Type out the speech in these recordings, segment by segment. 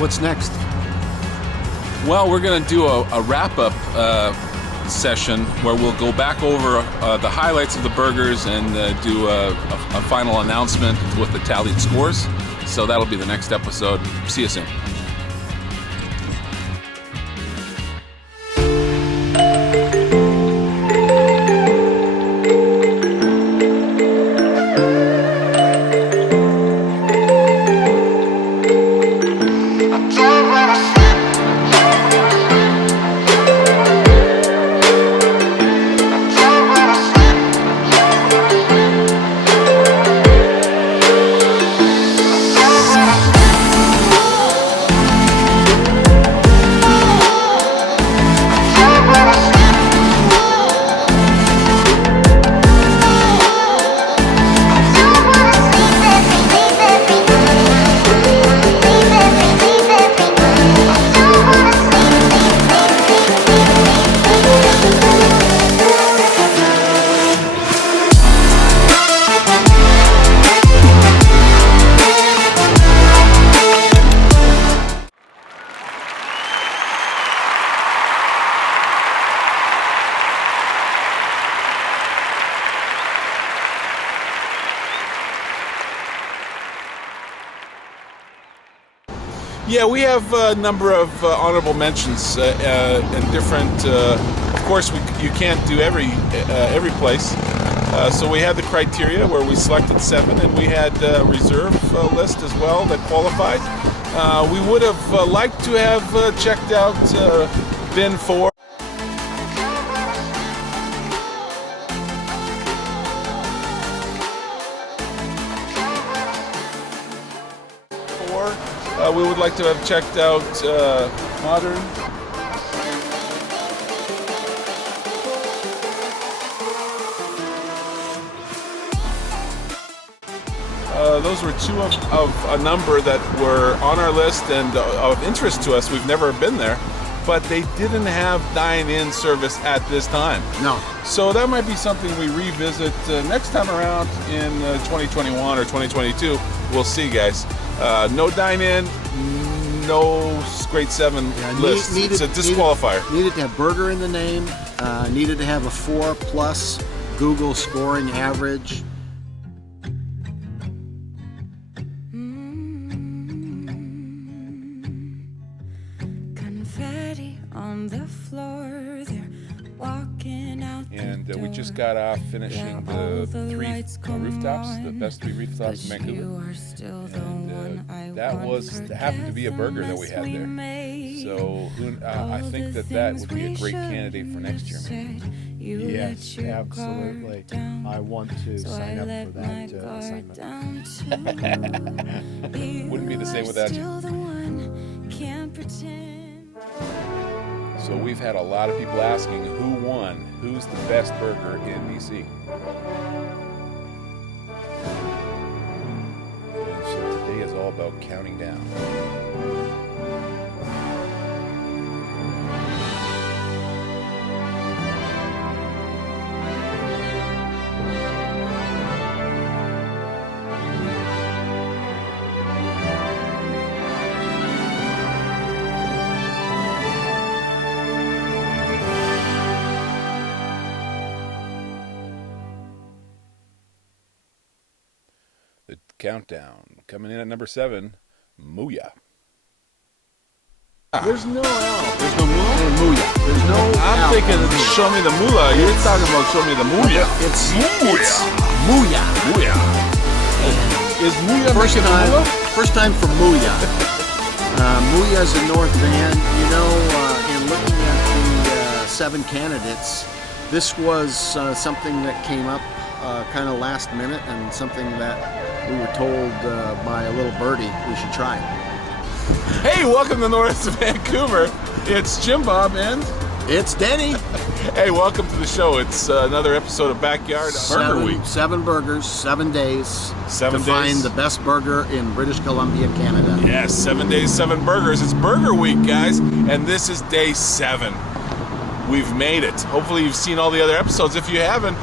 What's next? Well, we're going to do a wrap-up session where we'll go back over the highlights of the burgers and do a final announcement with the tallied scores. So that'll be the next episode. See you soon. Yeah, we have a number of honorable mentions in different. Of course, you can't do every place. So we had the criteria where we selected 7, and we had a reserve list as well that qualified. We would have liked to have checked out bin 4. We would like to have checked out Modern. Those were 2 of a number that were on our list and of interest to us. We've never been there, but they didn't have dine-in service at this time. No. So that might be something we revisit next time around in 2021 or 2022. We'll see, guys. No dine-in, no grade 7 list. It's a disqualifier. Needed to have burger in the name. Needed to have a 4+ Google scoring average. Confetti on the floor. They're walking out. And we just got off finishing the 3 rooftops, the best 3 rooftops in Vancouver. And that happened to be a burger that we had there. So I think that would be a great candidate for next year, maybe. Yes, absolutely. I want to sign up for that assignment. Wouldn't be the same without you. So we've had a lot of people asking who won, who's the best burger in BC. And so today is all about counting down. Countdown. Coming in at number 7, Mooya. There's no L. There's no moolah? Mooya. There's no I'm L. thinking show me the moolah. You're talking about show me the mooya. It's Mooya. Mooya. Mooya. Is Mooya First making time, moolah? first time for Mooya. Mooya's in North Van. You know, in looking at the 7 candidates, this was something that came up kind of last minute and something that we were told by a little birdie we should try. Hey, welcome to North Vancouver. It's Jimbob and It's Denny. hey, welcome to the show. It's another episode of BackYawd Burger Week. 7 burgers, 7 days. 7 to days. find the best burger in British Columbia, Canada. Yes, 7 days, 7 burgers. It's Burger Week, guys, and this is day 7. We've made it. Hopefully you've seen all the other episodes. If you haven't,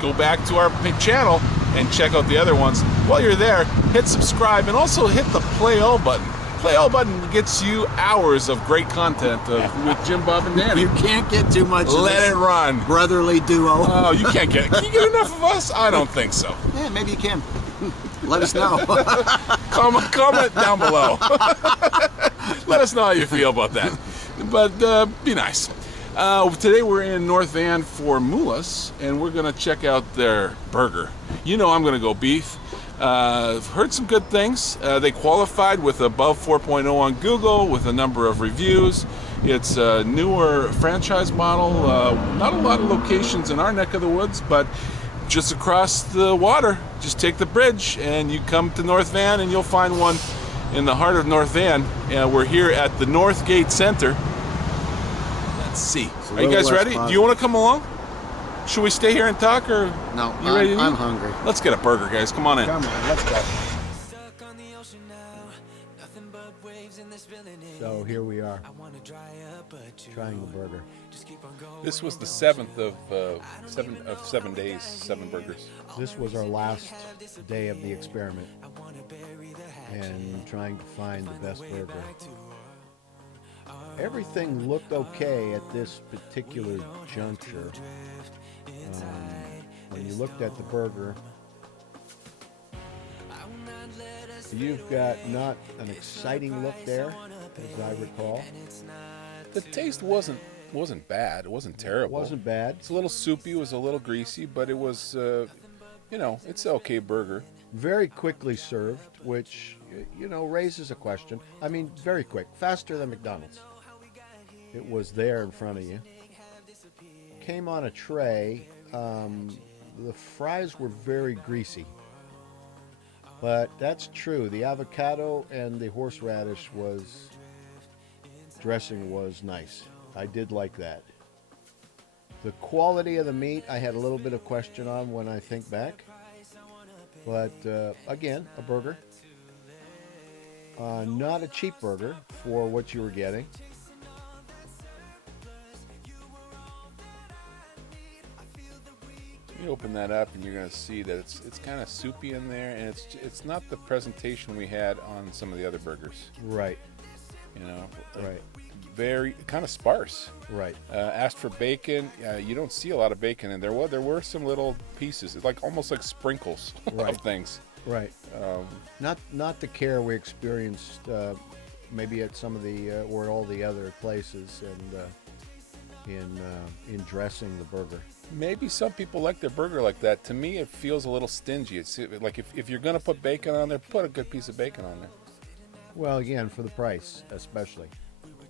go back to our channel and check out the other ones. While you're there, hit subscribe and also hit the play all button. Play all button gets you hours of great content with Jimbob and Danny. You can't get too much of Let this it run. brotherly duo. Oh, you can't get. Can you get enough of us? I don't think so. Yeah, maybe you can. Let us know. Comment down below. Let us know how you feel about that. But be nice. Today we're in North Van for Mulas, and we're going to check out their burger. You know I'm going to go beef. I've heard some good things. They qualified with above 4.0 on Google with a number of reviews. It's a newer franchise model. Not a lot of locations in our neck of the woods, but just across the water, just take the bridge and you come to North Van and you'll find one in the heart of North Van. We're here at the Northgate Center. Let's see. Are you guys ready? Do you want to come along? Should we stay here and talk, or No, you ready to eat? I'm hungry. Let's get a burger, guys. Come on in. Come on, let's go. So here we are, trying the burger. This was the seventh of 7 days, 7 burgers. This was our last day of the experiment, and trying to find the best burger. Everything looked okay at this particular juncture. When you looked at the burger, you've got not an exciting look there, as I recall. The taste wasn't bad. It wasn't terrible. It wasn't bad. It's a little soupy. It was a little greasy, but it was, it's an okay burger. Very quickly served, which, raises a question. I mean, very quick. Faster than McDonald's. It was there in front of you. Came on a tray. The fries were very greasy. But that's true. The avocado and the horseradish dressing was nice. I did like that. The quality of the meat, I had a little bit of question on when I think back. But again, a burger. Not a cheap burger for what you were getting. You open that up and you're going to see that it's kind of soupy in there, and it's not the presentation we had on some of the other burgers. Right. Right. Very kind of sparse. Right. Asked for bacon. You don't see a lot of bacon in there. Well, there were some little pieces, almost like sprinkles of things. Right. Not the care we experienced maybe at some of the or all the other places and in dressing the burger. Maybe some people like their burger like that. To me, it feels a little stingy. It's like if you're going to put bacon on there, put a good piece of bacon on there. Well, again, for the price, especially.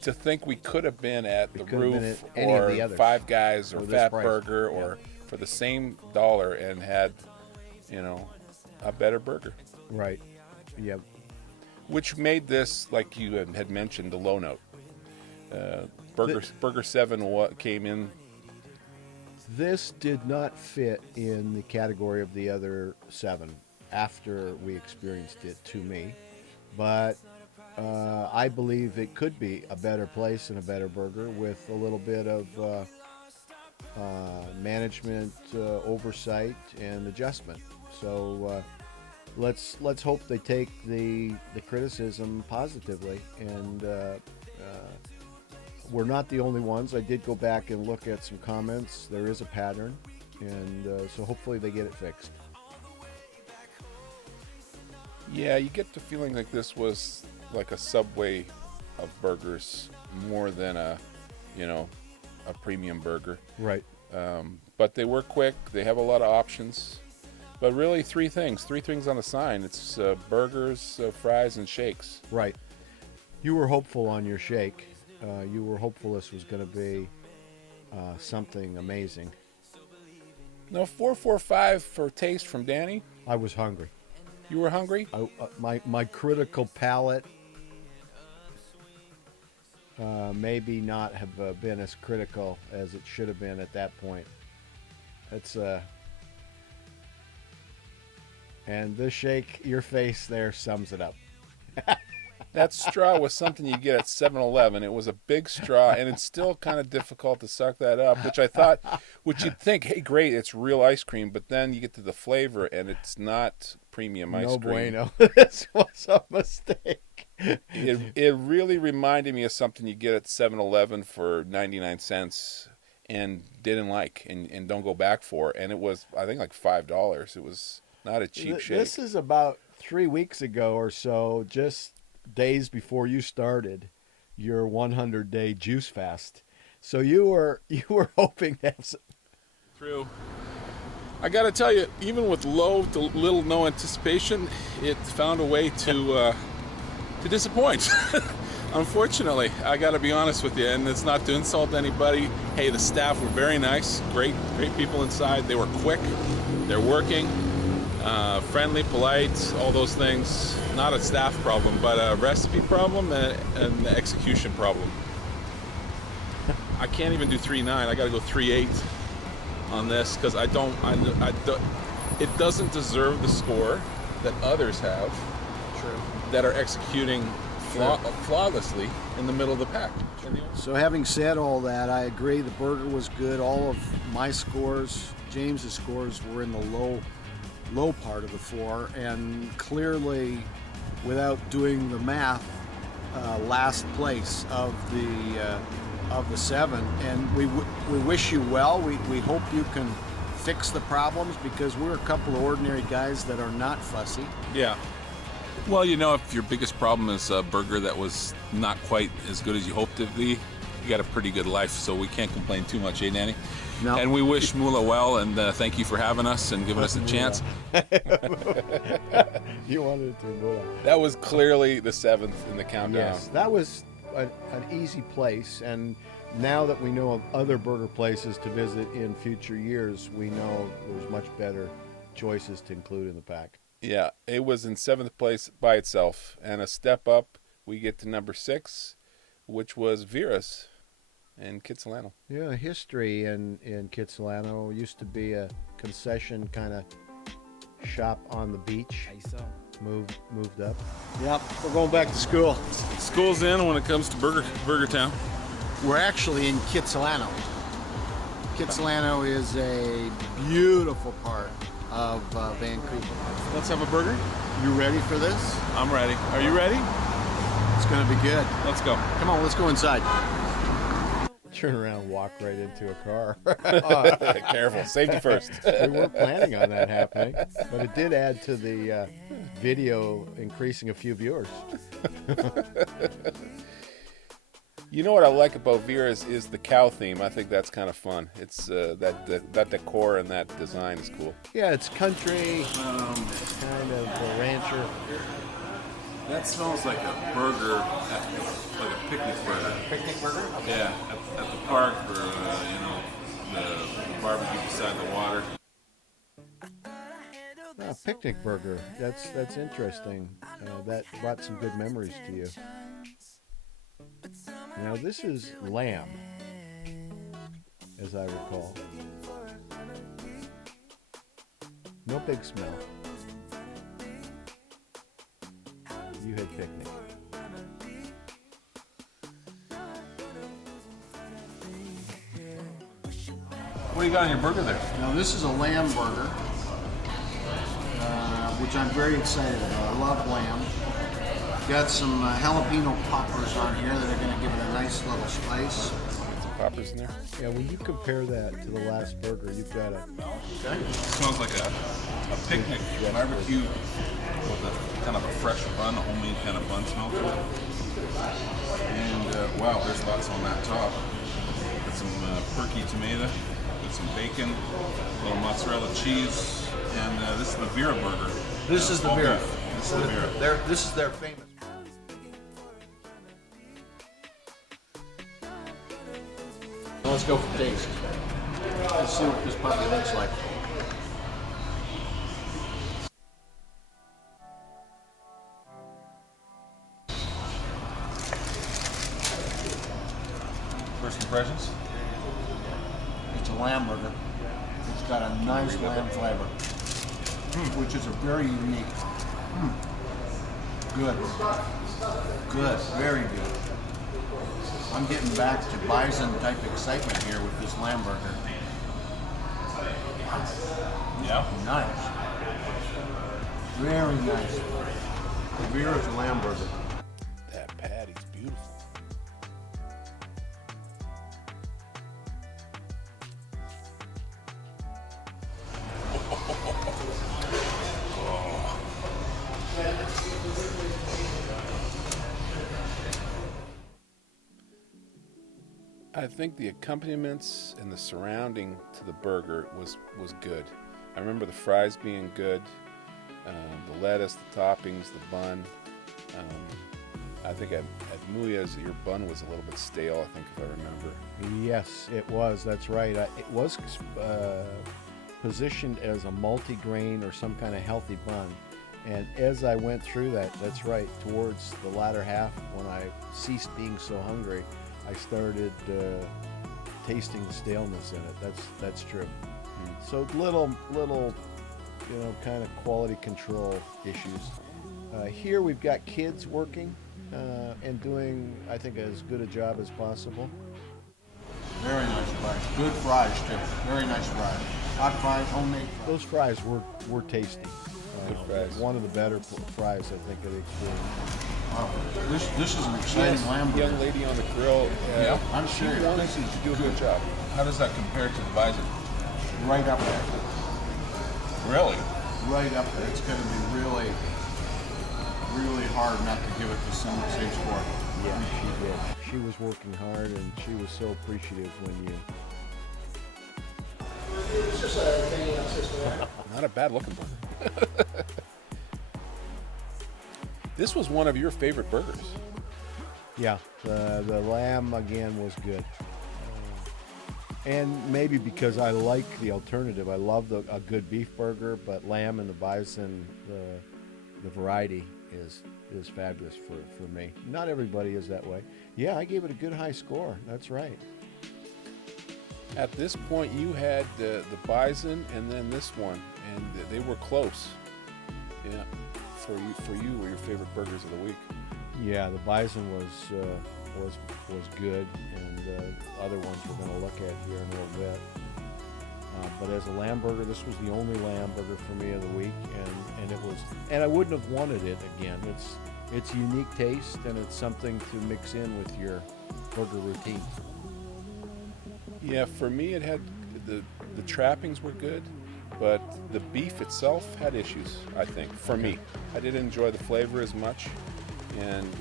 To think we could have been at the Roof any of or the others Five Guys or for this Fat price. Burger or for the same dollar and had, a better burger. Right. Yep. Which made this, like you had mentioned, the low note. Burger 7 came in. This did not fit in the category of the other 7 after we experienced it, to me. But I believe it could be a better place and a better burger with a little bit of management oversight and adjustment. So let's hope they take the criticism positively, and we're not the only ones. I did go back and look at some comments. There is a pattern, and so hopefully they get it fixed. Yeah, you get the feeling like this was like a Subway of burgers more than a premium burger. Right. But they were quick. They have a lot of options. But really, three things on the sign. It's burgers, fries, and shakes. Right. You were hopeful on your shake. You were hopeful this was going to be something amazing. No, 4.45 for taste from Danny. I was hungry. You were hungry? My critical palate maybe not have been as critical as it should have been at that point. It's and this shake, your face there sums it up. That straw was something you get at 7-Eleven. It was a big straw, and it's still kind of difficult to suck that up, which you'd think, hey, great, it's real ice cream, but then you get to the flavor, and it's not premium ice No cream. bueno. This was a mistake. It really reminded me of something you get at 7-Eleven for 99 cents and didn't like and don't go back for. And it was, I think, like $5. It was not a cheap shake. This is about 3 weeks ago or so, just days before you started your 100-day juice fast. So you were hoping to have some... True. I got to tell you, even with low to little no anticipation, it found a way to disappoint. Unfortunately, I got to be honest with you, and it's not to insult anybody. Hey, the staff were very nice, great people inside. They were quick, they're working, friendly, polite, all those things. Not a staff problem, but a recipe problem and an execution problem. I can't even do 3.9. I got to go 3.8 on this because I don't. It doesn't deserve the score that others have. True. That are executing flawlessly in the middle of the pack. So having said all that, I agree the burger was good. All of my scores, James's scores, were in the low part of the 4, and clearly, without doing the math, last place of the 7. And we wish you well. We hope you can fix the problems, because we're a couple of ordinary guys that are not fussy. Yeah. Well, if your biggest problem is a burger that was not quite as good as you hoped it to be, you got a pretty good life, so we can't complain too much, eh, Danny? No. And we wish Mula well, and thank you for having us and giving us a chance. You wanted to Mula. That was clearly the 7th in the countdown. Yes, that was an easy place, and now that we know of other burger places to visit in future years, we know there's much better choices to include in the pack. Yeah, it was in 7th place by itself, and a step up, we get to number 6, which was Vera's in Kitsilano. Yeah, history in Kitsilano. Used to be a concession kind of shop on the beach. Moved up. Yep, we're going back to school. School's in when it comes to Burger Town. We're actually in Kitsilano. Kitsilano is a beautiful part of Vancouver. Let's have a burger. You ready for this? I'm ready. Are you ready? It's going to be good. Let's go. Come on, let's go inside. Turn around and walk right into a car. Careful. Safety first. We weren't planning on that happening, but it did add to the video, increasing a few viewers. You know what I like about Vera's is the cow theme. I think that's kind of fun. It's that decor and that design is cool. Yeah, it's country, kind of a rancher. That smells like a burger, like a picnic burger. Picnic burger? Yeah, at the park or the barbecue beside the water. Picnic burger. That's interesting. That brought some good memories to you. Now this is lamb, as I recall. No big smell. You had picnic. What do you got on your burger there? Now this is a lamb burger, which I'm very excited about. I love lamb. Got some jalapeno poppers on here that are going to give it a nice little spice. Some poppers in there. Yeah, when you compare that to the last burger, you've got a... Okay. It smells like a picnic barbecue with a kind of a fresh bun, a homemade kind of bun smell to it. And wow, there's lots on that top. Got some perky tomato, got some bacon, a little mozzarella cheese, and this is the Vera burger. This is the all Vera. beef. This is the Vera. This is their famous. Let's go for taste. Let's see what this puppy looks like. First impressions? It's a lamb burger. It's got a nice lamb flavor, which is a very unique. Good. Good, very good. I'm getting back to bison type excitement here with this lamb burger. Yeah. Nice. Very nice. Vera's lamb burger. That patty's beautiful. I think the accompaniments and the surrounding to the burger was good. I remember the fries being good, the lettuce, the toppings, the bun. I think at Muya's, your bun was a little bit stale, I think, if I remember. Yes, it was. That's right. It was positioned as a multi-grain or some kind of healthy bun. And as I went through that, that's right, towards the latter half, when I ceased being so hungry, I started tasting the staleness in it. That's true. So little, kind of quality control issues. Here we've got kids working and doing, I think, as good a job as possible. Very nice fries. Good fries too. Very nice fries. Hot fries, homemade fries. Those fries were tasty. Good fries. One of the better fries, I think, of the experience. Wow. This is an exciting lamb burger. Young lady on the grill. Yeah, I'm She serious. wanted to do a good job. How does that compare to the bison? Right up there. Really? Right up there. It's going to be really, really hard not to give it the same score. Yeah, she did. She was working hard, and she was so appreciative when you... Not a bad looking burger. This was one of your favorite burgers. Yeah, the lamb, again, was good. And maybe because I like the alternative. I love a good beef burger, but lamb and the bison, the variety is fabulous for me. Not everybody is that way. Yeah, I gave it a good high score. That's right. At this point, you had the bison and then this one, and they were close. Yeah, for you were your favorite burgers of the week. Yeah, the bison was good, and other ones we're going to look at here in a little bit. But as a lamb burger, this was the only lamb burger for me of the week, and I wouldn't have wanted it again. It's a unique taste, and it's something to mix in with your burger routine. Yeah, for me, it had the trappings were good, but the beef itself had issues. I think for me, I didn't enjoy the flavor as much, and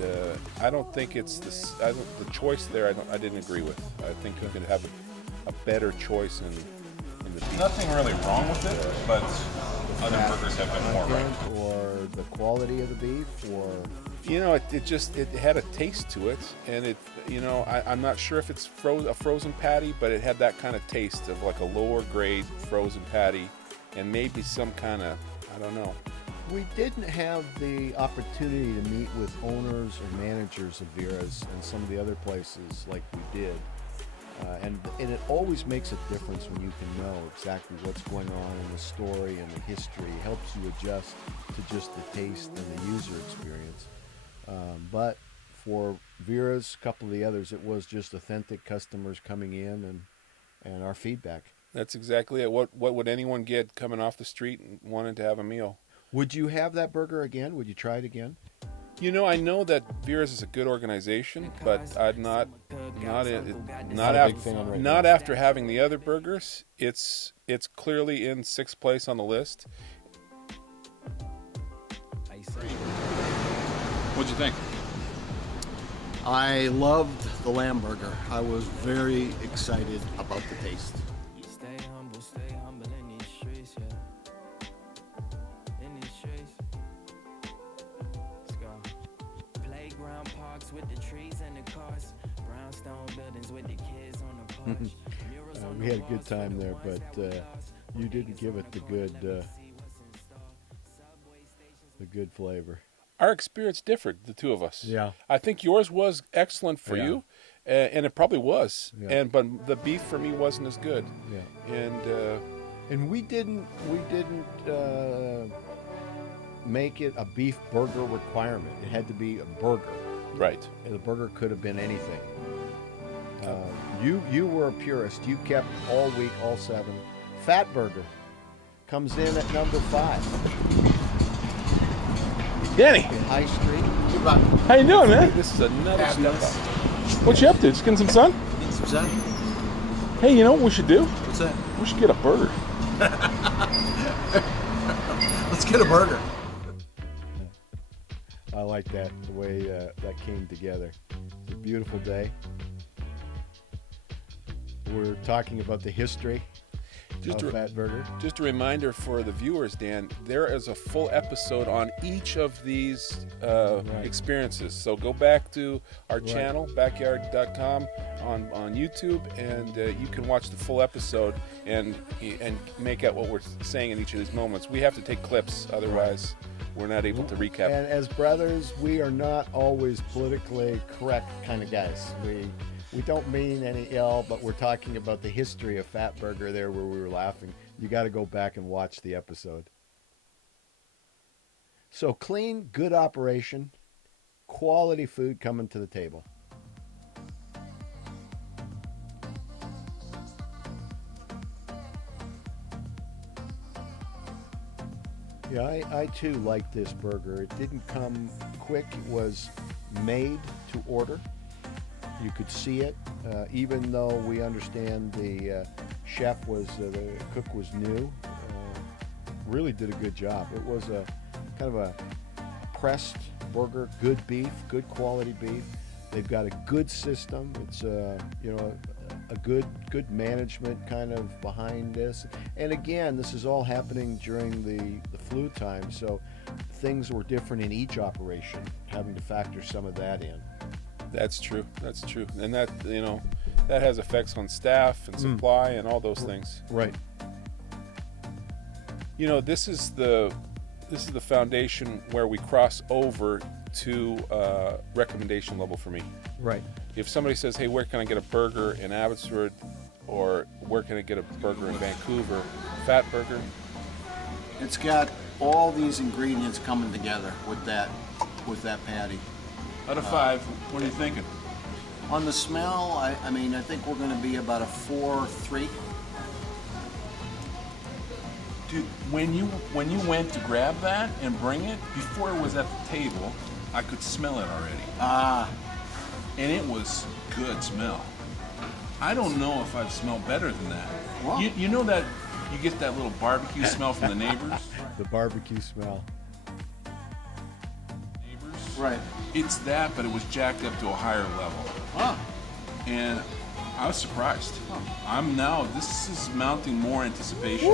I don't think it's the choice there. I didn't agree with. I think you could have a better choice in the beef. Nothing really wrong with it, but other burgers have been more right. Or the quality of the beef, or You know, it had a taste to it, and I'm not sure if it's a frozen patty, but it had that kind of taste of like a lower grade frozen patty, and maybe some kind of, I don't know. we didn't have the opportunity to meet with owners or managers of Vera's and some of the other places like we did. And it always makes a difference when you can know exactly what's going on in the story and the history. It helps you adjust to just the taste and the user experience. But for Vera's, a couple of the others, it was just authentic customers coming in and our feedback. That's exactly it. What would anyone get coming off the street and wanting to have a meal? Would you have that burger again? Would you try it again? You know, I know that Vera's is a good organization, but I'm not after having the other burgers. It's clearly in sixth place on the list. What'd you think? I loved the lamb burger. I was very excited about the taste. Stay humble in these streets, yeah. In these streets. Let's go. Playground parks with the trees and the cars. Brownstone buildings with the kids on the porch. Murals on We the had a good walls time for the there, ones but that we lost. you didn't give it the good flavor. Our experience differed, the two of us. Yeah. I think yours was excellent for Yeah. you, and it probably was. Yeah. But the beef for me wasn't as good. Yeah. And we didn't make it a beef burger requirement. It had to be a burger. Right. The burger could have been anything. You were a purist. You kept all week, all 7. Fat Burger comes in at number 5. Danny, In High Street. how you doing, man? This is another step up. What you up to? Just getting some sun? Need some sun? Hey, you know what we should do? What's that? We should get a burger. Let's get a burger. I like that, the way that came together. It's a beautiful day. We're talking about the history of Fat Burger. Just a reminder for the viewers, Dan, there is a full episode on each of these experiences. So go back to our channel, BackYawd.com on YouTube, and you can watch the full episode and make out what we're saying in each of these moments. We have to take clips, otherwise we're not able to recap. And as brothers, we are not always politically correct kind of guys. We don't mean any ill, but we're talking about the history of Fat Burger there where we were laughing. You got to go back and watch the episode. So clean, good operation, quality food coming to the table. Yeah, I too like this burger. It didn't come quick. It was made to order. You could see it, even though we understand the chef was, the cook was new, really did a good job. It was a kind of a pressed burger, good beef, good quality beef. They've got a good system. It's a good management kind of behind this. And again, this is all happening during the flu time, so things were different in each operation, having to factor some of that in. That's true. And that, that has effects on staff and supply and all those things. Right. This is the foundation where we cross over to recommendation level for me. Right. If somebody says, hey, where can I get a burger in Abbotsford, or where can I get a burger in Vancouver, Fat Burger? It's got all these ingredients coming together with that patty. Out of 5, what are you thinking? On the smell, I think we're going to be about a 4.3. Dude, when you went to grab that and bring it, before it was at the table, I could smell it already. And it was good smell. I don't know if I've smelled better than that. Well, you know that you get that little barbecue smell from the neighbors? The barbecue smell. right. It's that, but it was jacked up to a higher level. Ah, And I was surprised. This is mounting more anticipation.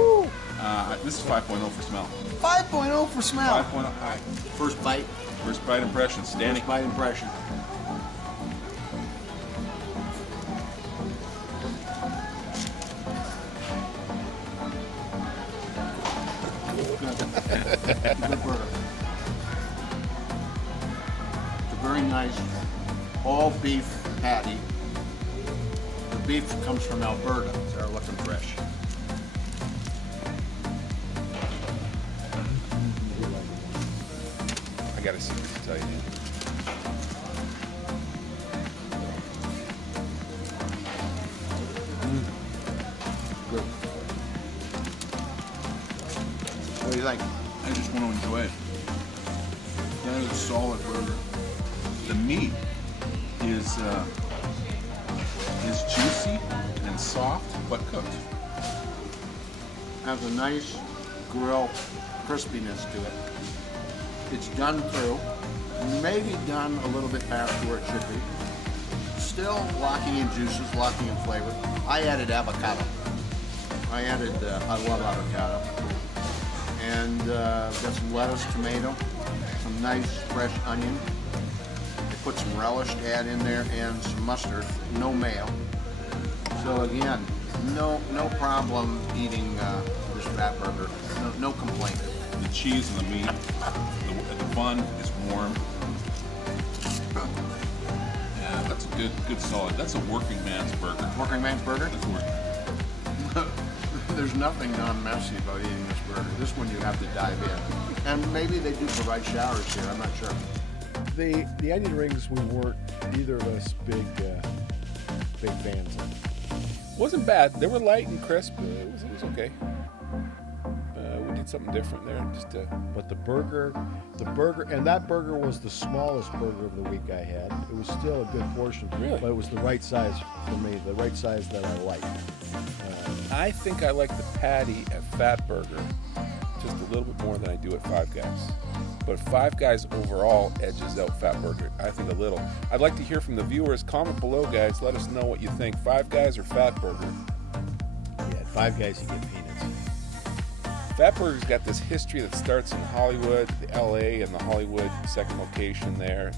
This is 5.0 for smell. 5.0 for smell. 5.0. High. First bite. First bite impressions. Danny. First bite impression. Good burger. It's a very nice all beef patty. The beef comes from Alberta. They're looking fresh. I got a secret to tell you. Good. What do you think? I just want to enjoy it. That is a solid burger. The meat is juicy and soft, but cooked. Has a nice grill crispiness to it. It's done through, maybe done a little bit past where it should be. Still locking in juices, locking in flavor. I added avocado. I love avocado. And got some lettuce, tomato, some nice fresh onion. I put some relish to add in there and some mustard, no mayo. So again, no problem eating this fat burger. No complaint. The cheese and the meat. The bun is warm. Yeah, that's a good solid. That's a working man's burger. Working man's burger? That's working. There's nothing non-messy about eating this burger. This one you have to dive in. And maybe they do provide showers here, I'm not sure. The onion rings, we weren't either of us big fans of. Wasn't bad. They were light and crisp. It was okay. We did something different there. But the burger, and that burger was the smallest burger of the week I had. It was still a good portion, Really? but it was the right size for me, the right size that I liked. I think I like the patty at Fat Burger just a little bit more than I do at Five Guys. But Five Guys overall edges out Fat Burger, I think, a little. I'd like to hear from the viewers. Comment below, guys. Let us know what you think. Five Guys or Fat Burger? Yeah, at Five Guys you get peanuts. Fat Burger's got this history that starts in Hollywood, the LA, and the Hollywood second location there.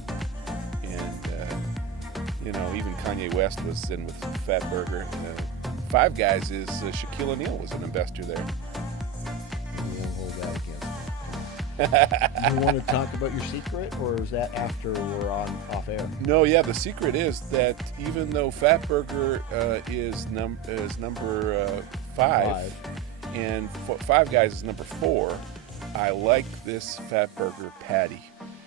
And, even Kanye West was in with Fat Burger. Five Guys is Shaquille O'Neal was an investor there. You won't hold that against me. You want to talk about your secret, or is that after we're off air? No, yeah, the secret is that even though Fat Burger is number 5, and Five Guys is number 4, I like this Fat Burger patty.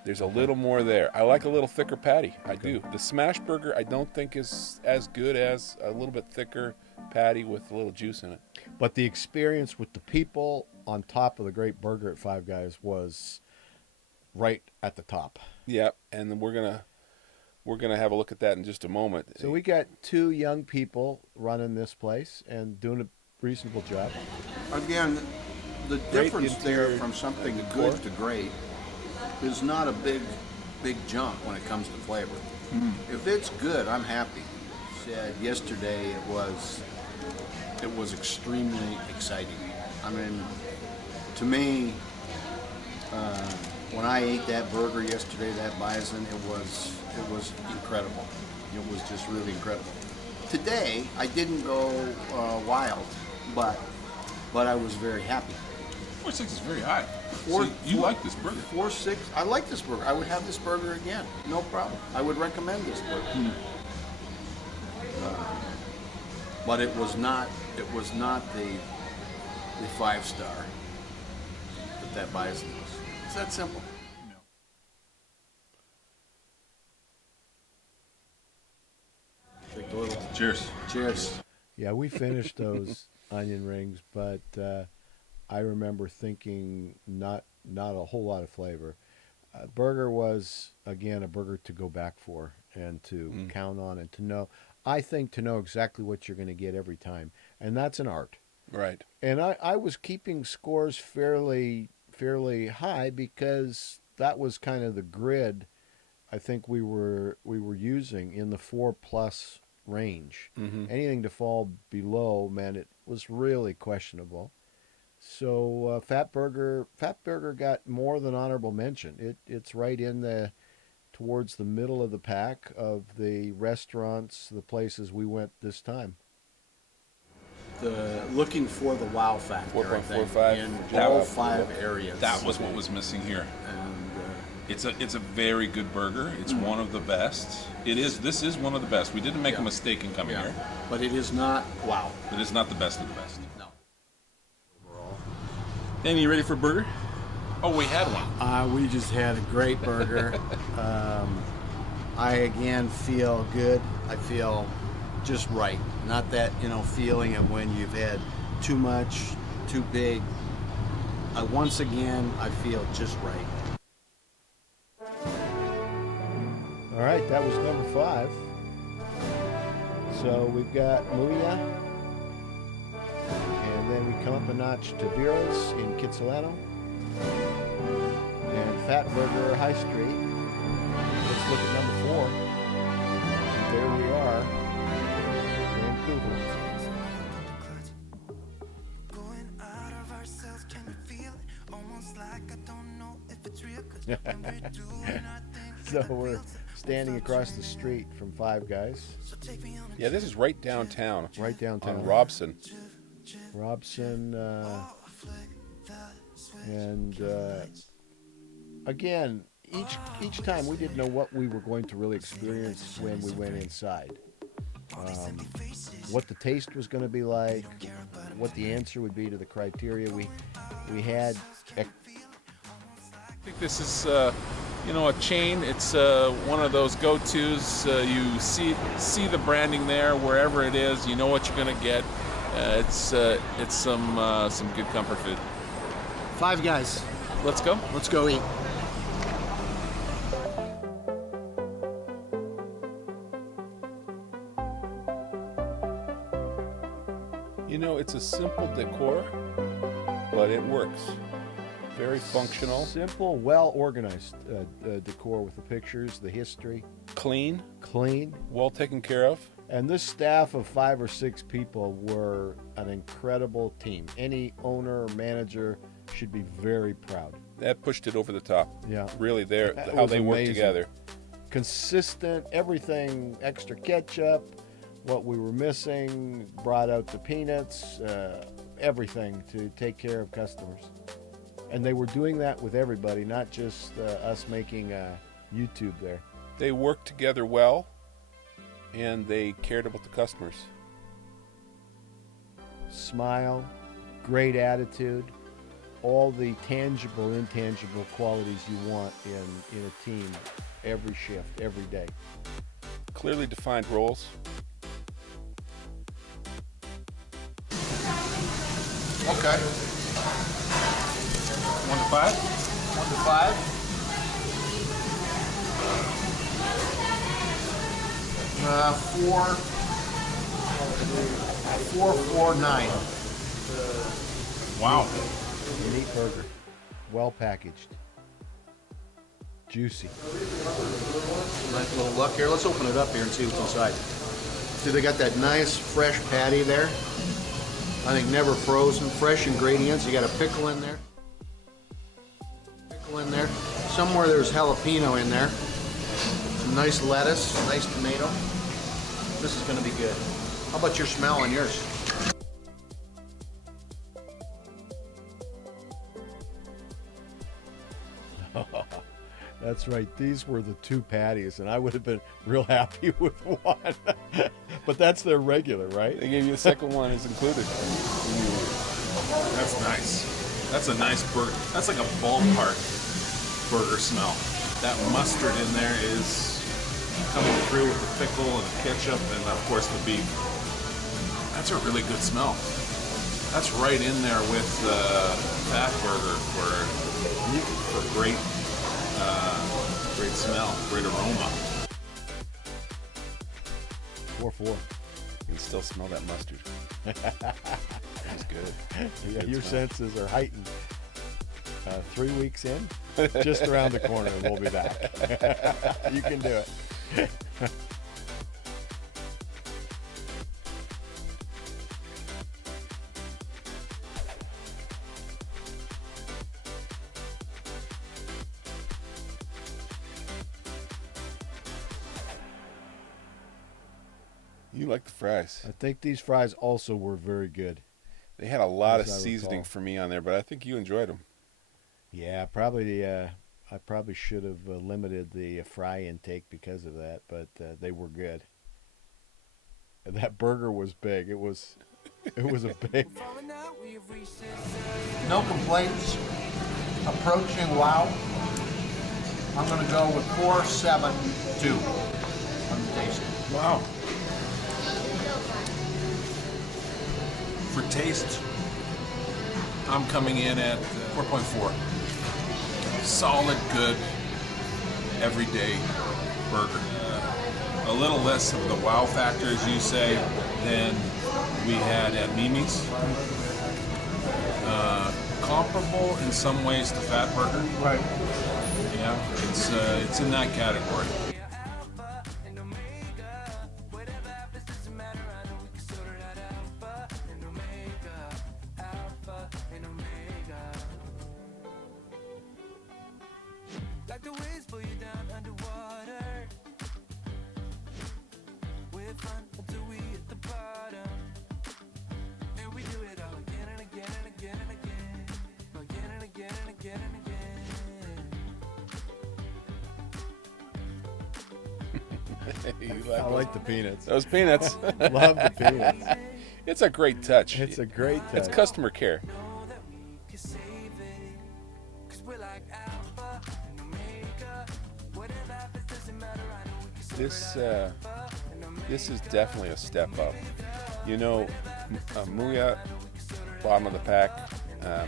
There's a little more there. I like a little thicker patty. I do. The smash burger I don't think is as good as a little bit thicker patty with a little juice in it. But the experience with the people on top of the great burger at Five Guys was right at the top. Yeah, and then we're gonna have a look at that in just a moment. So we got 2 young people running this place and doing a reasonable job. Again, the Great difference there interior from something decor. good to great is not a big jump when it comes to flavor. If it's good, I'm happy. Said yesterday it was extremely exciting. I mean, to me, when I ate that burger yesterday, that bison, it was incredible. It was just really incredible. Today, I didn't go wild, but I was very happy. 4.6 is very high. Four- So you four- like this burger? 4.6. I like this burger. I would have this burger again. No problem. I would recommend this burger. But it was not. It was not the 5-star that bison was. It's that simple. Take a little. Cheers. Cheers. Yeah, we finished those onion rings, but I remember thinking not a whole lot of flavor. Burger was, again, a burger to go back for and to count on and to know. I think to know exactly what you're going to get every time, and that's an art. Right. And I was keeping scores fairly high because that was kind of the grid I think we were using in the 4+ range. Anything to fall below, man, it was really questionable. So Fat Burger got more than honorable mention. It's right in towards the middle of the pack of the restaurants, the places we went this time. Looking for the wow factor. I think, 4.45. in all 5 areas. That was what was missing here. And It's a very good burger. It's one of the best. This is one of the best. We didn't make a mistake in coming here. but it is not wow. It is not the best of the best. No. Danny, you ready for a burger? Oh, we had one. We just had a great burger. I again feel good. I feel just right. Not that feeling of when you've had too much, too big. Once again, I feel just right. All right, that was number 5. So we've got Muya, and then we come up a notch to Vera's in Kitsilano, and Fat Burger High Street. Let's look at number 4. And there we are, Vancouver. Going out of ourselves, can you feel it? Almost like I don't know if it's real, 'cause when we're doing our thing. So we're standing across the street from Five Guys, Yeah, this is right downtown. right downtown. On Robson. Robson, and again, each time we didn't know what we were going to really experience when we went inside. What the taste was going to be like, what the answer would be to the criteria. We had think this is, a chain. It's one of those go-tos. You see the branding there wherever it is. You know what you're gonna get. It's some good comfort food. Five Guys. Let's go. Let's go eat. It's a simple decor, but it works. Very functional. Simple, well organized decor with the pictures, the history. Clean. Well taken care of. And this staff of 5 or 6 people were an incredible team. Any owner or manager should be very proud. That pushed it over the top. Yeah. Really, That how was they work amazing. together. Consistent, everything, extra ketchup, what we were missing, brought out the peanuts, everything to take care of customers. And they were doing that with everybody, not just us making YouTube there. They worked together well, and they cared about the customers. Smile, great attitude, all the tangible, intangible qualities you want in a team every shift, every day. Clearly defined roles. Okay. 1 to 5. 1 to 5. 449. Wow. A neat burger, well packaged, juicy. Nice little look here. Let's open it up here and see what's inside. See, they got that nice fresh patty there. I think never frozen, fresh ingredients. You got a pickle in there. Somewhere there's jalapeno in there. Some nice lettuce, nice tomato. This is going to be good. How about your smell on yours? That's right. These were the 2 patties, and I would have been real happy with one. But that's their regular, right? They gave you the second one is included. That's nice. That's a nice burger. That's like a ballpark burger smell. That mustard in there is coming through with the pickle and the ketchup and of course the beef. That's a really good smell. That's right in there with that burger for great smell, great aroma. 4-4. You can still smell that mustard. That's good. Yeah, Good your smell. senses are heightened. 3 weeks in, just around the corner, we'll be back. You can do it. You like the fries. I think these fries also were very good. They had a lot of As I seasoning recall. for me on there, but I think you enjoyed them. Yeah, probably. I probably should have limited the fry intake because of that, but they were good. And that burger was big. It was a big. No complaints. Approaching wow. I'm going to go with 472 on the taste. Wow. For taste, I'm coming in at 4.4. Solid, good, everyday burger. A little less of the wow factor, as you say, than we had at Mimi's. Comparable in some ways to Fat Burger. Right. Yeah, it's in that category. Like the waves pull you down underwater. We're fun until we hit the bottom. And we do it all again and again and again and again. Again and again and again and again. You like I those, like the peanuts. those peanuts. Love the peanuts. It's a great touch. It's a great touch. It's customer care. Know that we can save it. 'Cause we're like alpha this is definitely a step up. You know, Muya, bottom of the pack,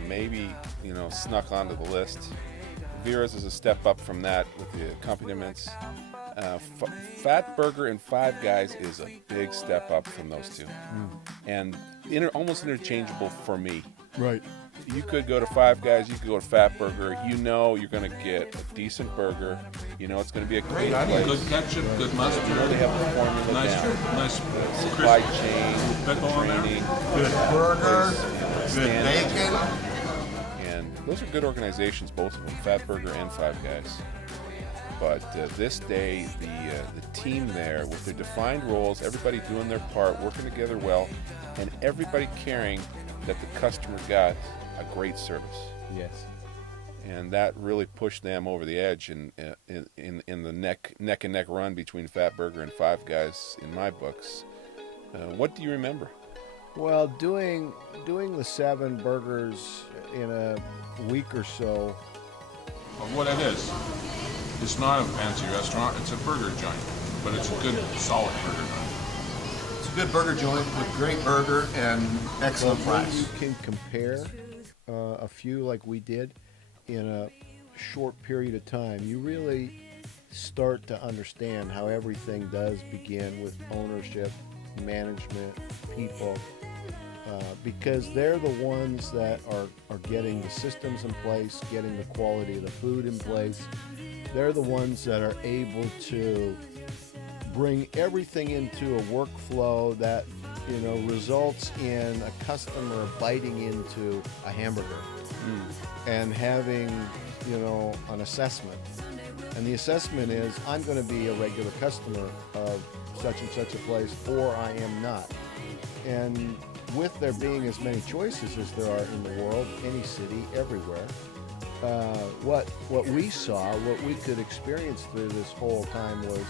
maybe, you know, snuck onto the list. Vera's is a step up from that with the accompaniments. Fat Burger and Five Guys is a big step up from those two, and almost interchangeable for me. Right. You could go to Five Guys, you could go to Fat Burger. You know you're going to get a decent burger. You know it's going to be a clean place. Good ketchup, good mustard. You know they have the formula Nice down. Supply chain, pickle on there. training, Good burger, good standards. bacon. And those are good organizations, both of them, Fat Burger and Five Guys. But this day, the team there, with their defined roles, everybody doing their part, working together well, and everybody caring that the customer got a great service. Yes. And that really pushed them over the edge in the neck and neck run between Fat Burger and Five Guys in my books. What do you remember? Well, doing the 7 burgers in a week or so. Of what it is. It's not a fancy restaurant, it's a burger joint, but it's a good, solid burger joint. It's a good burger joint with great burger and excellent When fries. you can compare a few like we did in a short period of time, you really start to understand how everything does begin with ownership, management, people, because they're the ones that are getting the systems in place, getting the quality of the food in place. They're the ones that are able to bring everything into a workflow that, you know, results in a customer biting into a hamburger and having, you know, an assessment. And the assessment is, I'm going to be a regular customer of such and such a place, or I am not. And with there being as many choices as there are in the world, any city, everywhere, what we saw, what we could experience through this whole time was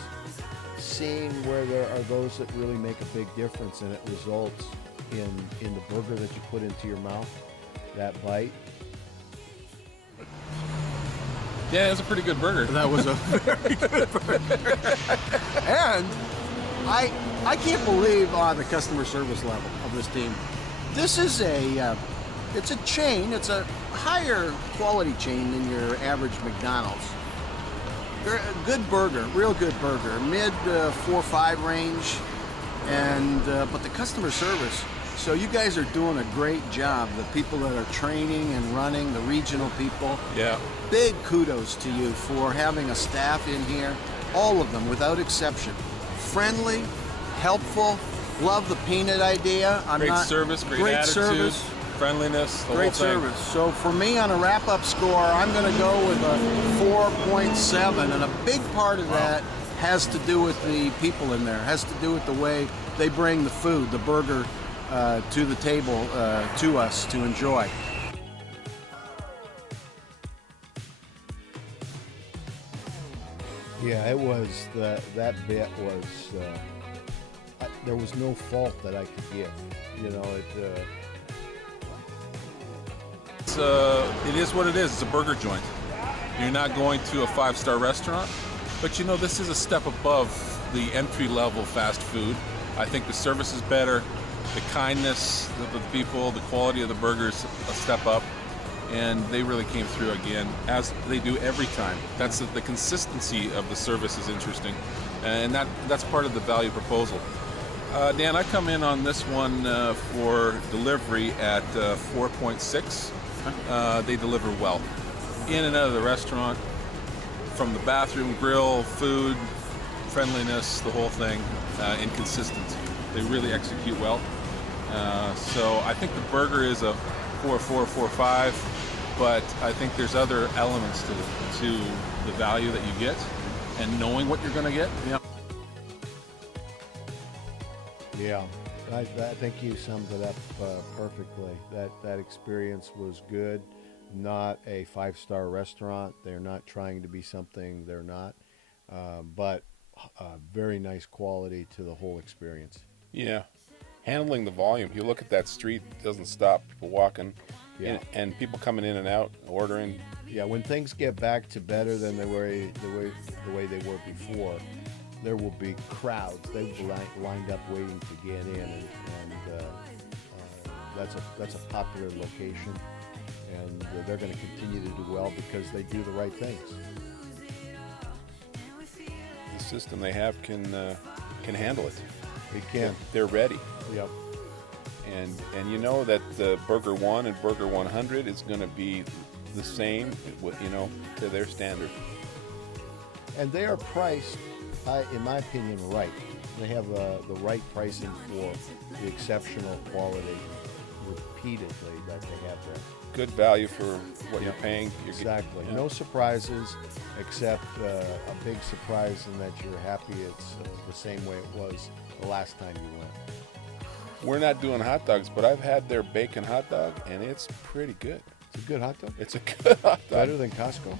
seeing where there are those that really make a big difference, and it results in the burger that you put into your mouth, that bite. Yeah, it was a pretty good burger. That was a very good burger. And I can't believe on the customer service level of this team. This is it's a chain. It's a higher quality chain than your average McDonald's. They're a good burger, real good burger, mid 4-5 range, and but the customer service. So you guys are doing a great job. The people that are training and running, the regional people. Yeah. Big kudos to you for having a staff in here, all of them without exception. Friendly, helpful, love the peanut idea. Great service, great attitude, service, friendliness, the great whole thing. service. So for me on a wrap-up score, I'm going to go with a 4.7, and a big part of that has to do with the people in there, has to do with the way they bring the food, the burger, to the table to us to enjoy. Yeah, it was that bit was there was no fault that I could give. You know, It is what it is. It's a burger joint. You're not going to a 5-star restaurant, but you know this is a step above the entry-level fast food. I think the service is better, the kindness of the people, the quality of the burgers a step up, and they really came through again, as they do every time. That's the consistency of the service is interesting, and that's part of the value proposal. Dan, I come in on this one for delivery at 4.6. They deliver well. In and out of the restaurant, from the bathroom, grill, food, friendliness, the whole thing, and consistency. They really execute well. So I think the burger is a 4.5, but I think there's other elements to the value that you get and knowing what you're going to get. yeah. I think you summed it up perfectly. That experience was good. Not a 5-star restaurant. They're not trying to be something they're not, but very nice quality to the whole experience. Yeah. Handling the volume. You look at that street, it doesn't stop. People walking, Yeah. and people coming in and out, ordering. Yeah, when things get back to better than the way they were before, there will be crowds. They've lined up waiting to get in, and that's a popular location, and they're going to continue to do well because they do the right things. The system they have can handle it. They can. They're ready. Yep. And you know that the Burger 1 and Burger 100 is going to be the same, to their standard. And they are priced, in my opinion, right. They have the right pricing for the exceptional quality repeatedly that they have there. Good value for what you're paying. Exactly. No surprises, except a big surprise in that you're happy it's the same way it was the last time you went. We're not doing hot dogs, but I've had their bacon hot dog, and it's pretty good. It's a good hot dog? It's a good hot dog. Better than Costco?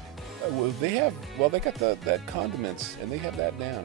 They got that condiments, and they have that down.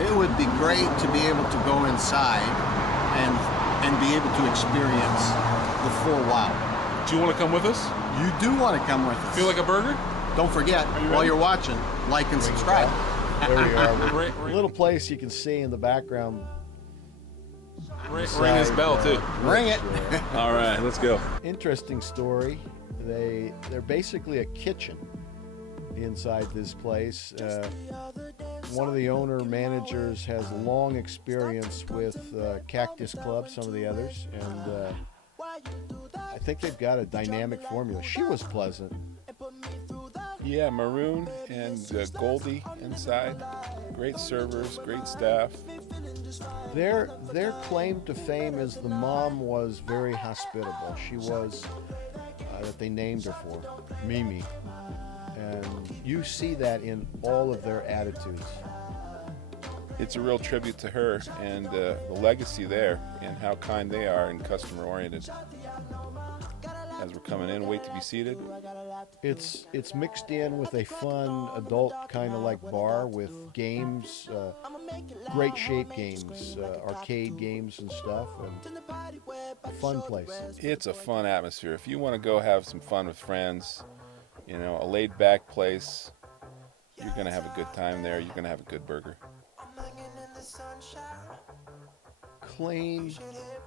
It would be great to be able to go inside and be able to experience the full wow. Do you want to come with us? You do want to come with us. Feel like a burger? Don't forget, while you're watching, like and subscribe. There we are. A little place you can see in the background. Ring his bell, too. Ring it. All right, let's go. Interesting story. They're basically a kitchen inside this place. One of the owner-managers has long experience with Cactus Club, some of the others, and I think they've got a dynamic formula. She was pleasant. Yeah, maroon and Goldie inside. Great servers, great staff. Their claim to fame is the mom was very hospitable. She was, that they named her for, Mimi. And you see that in all of their attitudes. It's a real tribute to her and the legacy there and how kind they are and customer oriented. As we're coming in, wait to be seated. It's mixed in with a fun adult kind of like bar with games, great shape games, arcade games and stuff, and a fun place. It's a fun atmosphere. If you want to go have some fun with friends, a laid back place, you're going to have a good time there. You're going to have a good burger. Clean,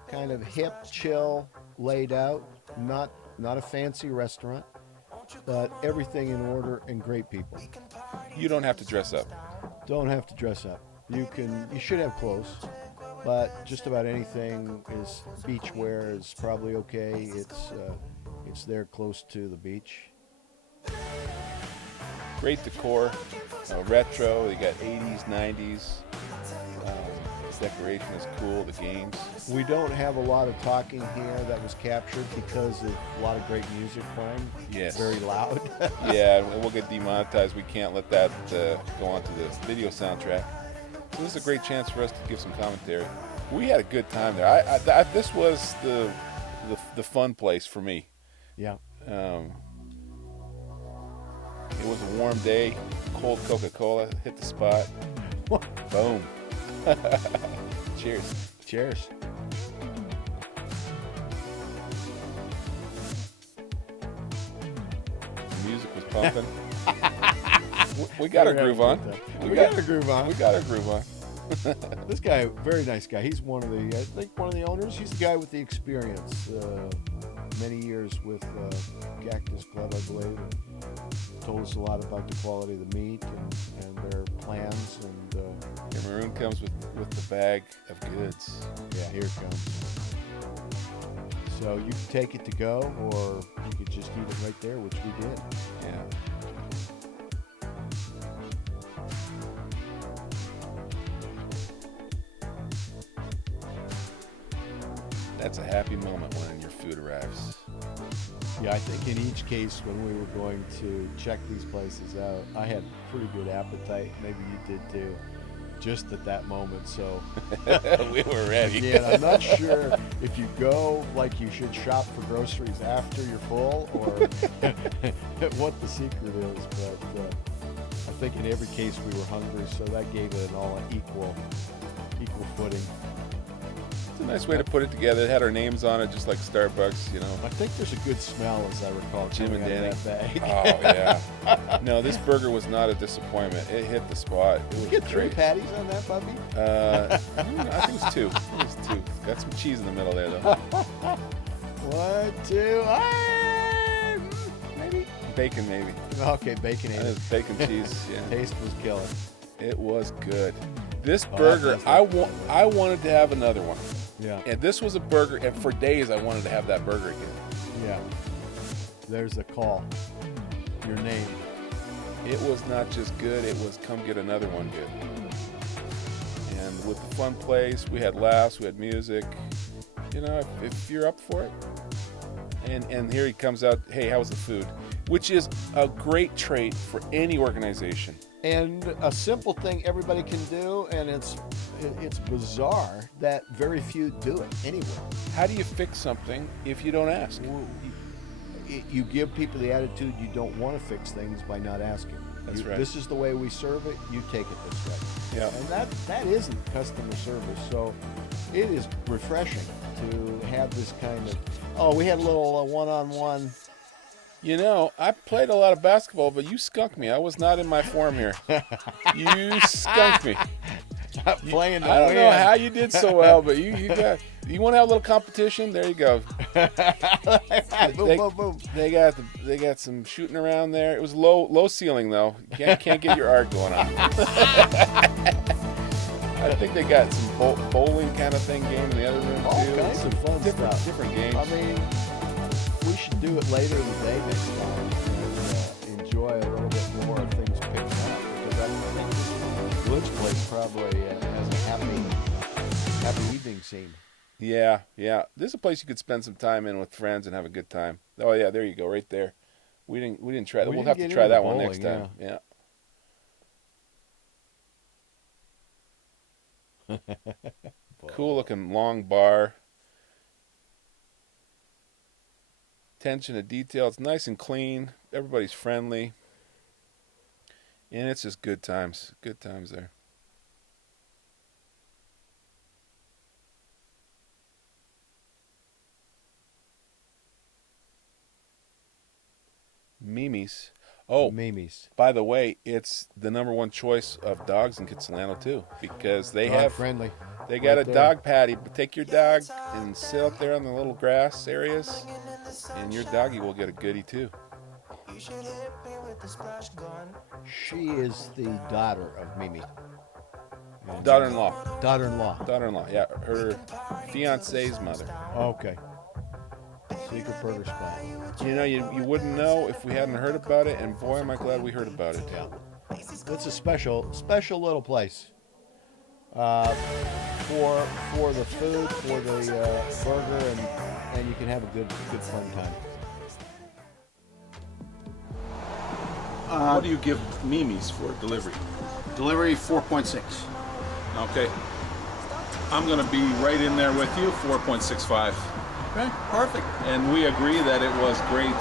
kind of hip, chill, laid out, not a fancy restaurant, but everything in order and great people. You don't have to dress up. Don't have to dress up. You should have clothes, but just about anything is beachwear is probably okay. It's there close to the beach. Great decor, retro. You got 80s, 90s. The decoration is cool. The games. We don't have a lot of talking here that was captured because of a lot of great music playing. Yes. Very loud. Yeah, and we'll get demonetized. We can't let that go onto the video soundtrack. So this is a great chance for us to give some commentary. We had a good time there. This was the fun place for me. Yeah. It was a warm day. Cold Coca-Cola hit the spot. Boom. Cheers. Cheers. The music was pumping. we got our groove on. We got our groove on. We got our groove on. This guy, very nice guy. He's one of the owners. He's the guy with the experience. Many years with Cactus Club, I believe. Told us a lot about the quality of the meat and their plans and And Maroon comes with the bag of goods. Yeah, here it comes. So you can take it to go, or you could just eat it right there, which we did. Yeah. That's a happy moment when your food arrives. Yeah, I think in each case when we were going to check these places out, I had pretty good appetite. Maybe you did too. Just at that moment, so We were ready. yeah, I'm not sure if you go like you should shop for groceries after you're full, or what the secret is. But I think in every case we were hungry, so that gave it an all equal footing. It's a nice way to put it together. It had our names on it, just like Starbucks, you know. I think there's a good smell, as I recall, Jim coming and out Danny. of that bag. Oh yeah. No, this burger was not a disappointment. It hit the spot. It was You get 3 great. patties on that, puppy? I think it was 2. It was 2. Got some cheese in the middle there though. 1, 2, maybe. Bacon maybe. Okay, bacon. And it was bacon cheese. Yeah. Taste was killer. It was good. This that burger, does I wanted to have another one. Yeah, And this was a burger, and for days I wanted to have that burger again. yeah. There's a call. Your name. It was not just good, it was come get another one good. And with the fun place, we had laughs, we had music. You know, if you're up for it. And here he comes out, hey, how was the food? Which is a great trait for any organization. And a simple thing everybody can do, and it's bizarre that very few do it anywhere. How do you fix something if you don't ask? You give people the attitude you don't want to fix things by not asking. That's right. This is the way we serve it. You take it this way. Yeah. And that isn't customer service. So it is refreshing to have this kind of. Oh, we had a little one-on-one. You know, I played a lot of basketball, but you skunked me. I was not in my form here. You skunked me. Playing. I don't know how you did so well, but you want to have a little competition? There you go. boom, boom, boom. They got some shooting around there. It was low ceiling though. You can't get your art going on. I think they got some bowling kind of thing game in the other room All too. kinds of fun stuff. Different games. I mean, we should do it later in the day next time and enjoy a little bit more of things picking up, because I think this Glitch place probably has a happy evening scene. Yeah. This is a place you could spend some time in with friends and have a good time. Oh yeah, there you go, right there. We didn't try that. We We'll didn't have to get try into that one bowling, next time. Yeah. Cool looking long bar. Attention to detail. It's nice and clean. Everybody's friendly. And it's just good times. Good times there. Mimi's. Oh, Mimi's. by the way, it's the #1 choice of dogs in Kitsilano too, because they have friendly. they got right a there. dog patty. Take your dog and sit up there on the little grass areas, and your doggy will get a goodie too. She is the daughter of Mimi. Daughter-in-law. Daughter-in-law. Yeah, her fiance's mother. Okay. Secret burger spot. You know, you wouldn't know if we hadn't heard about it, and boy, am I glad we heard about it. Yeah. It's a special little place. For the food, for the burger, and you can have a good fun time. What do you give Mimi's for delivery? Delivery 4.6. Okay. I'm going to be right in there with you, 4.65. Okay, perfect. And we agree that it was great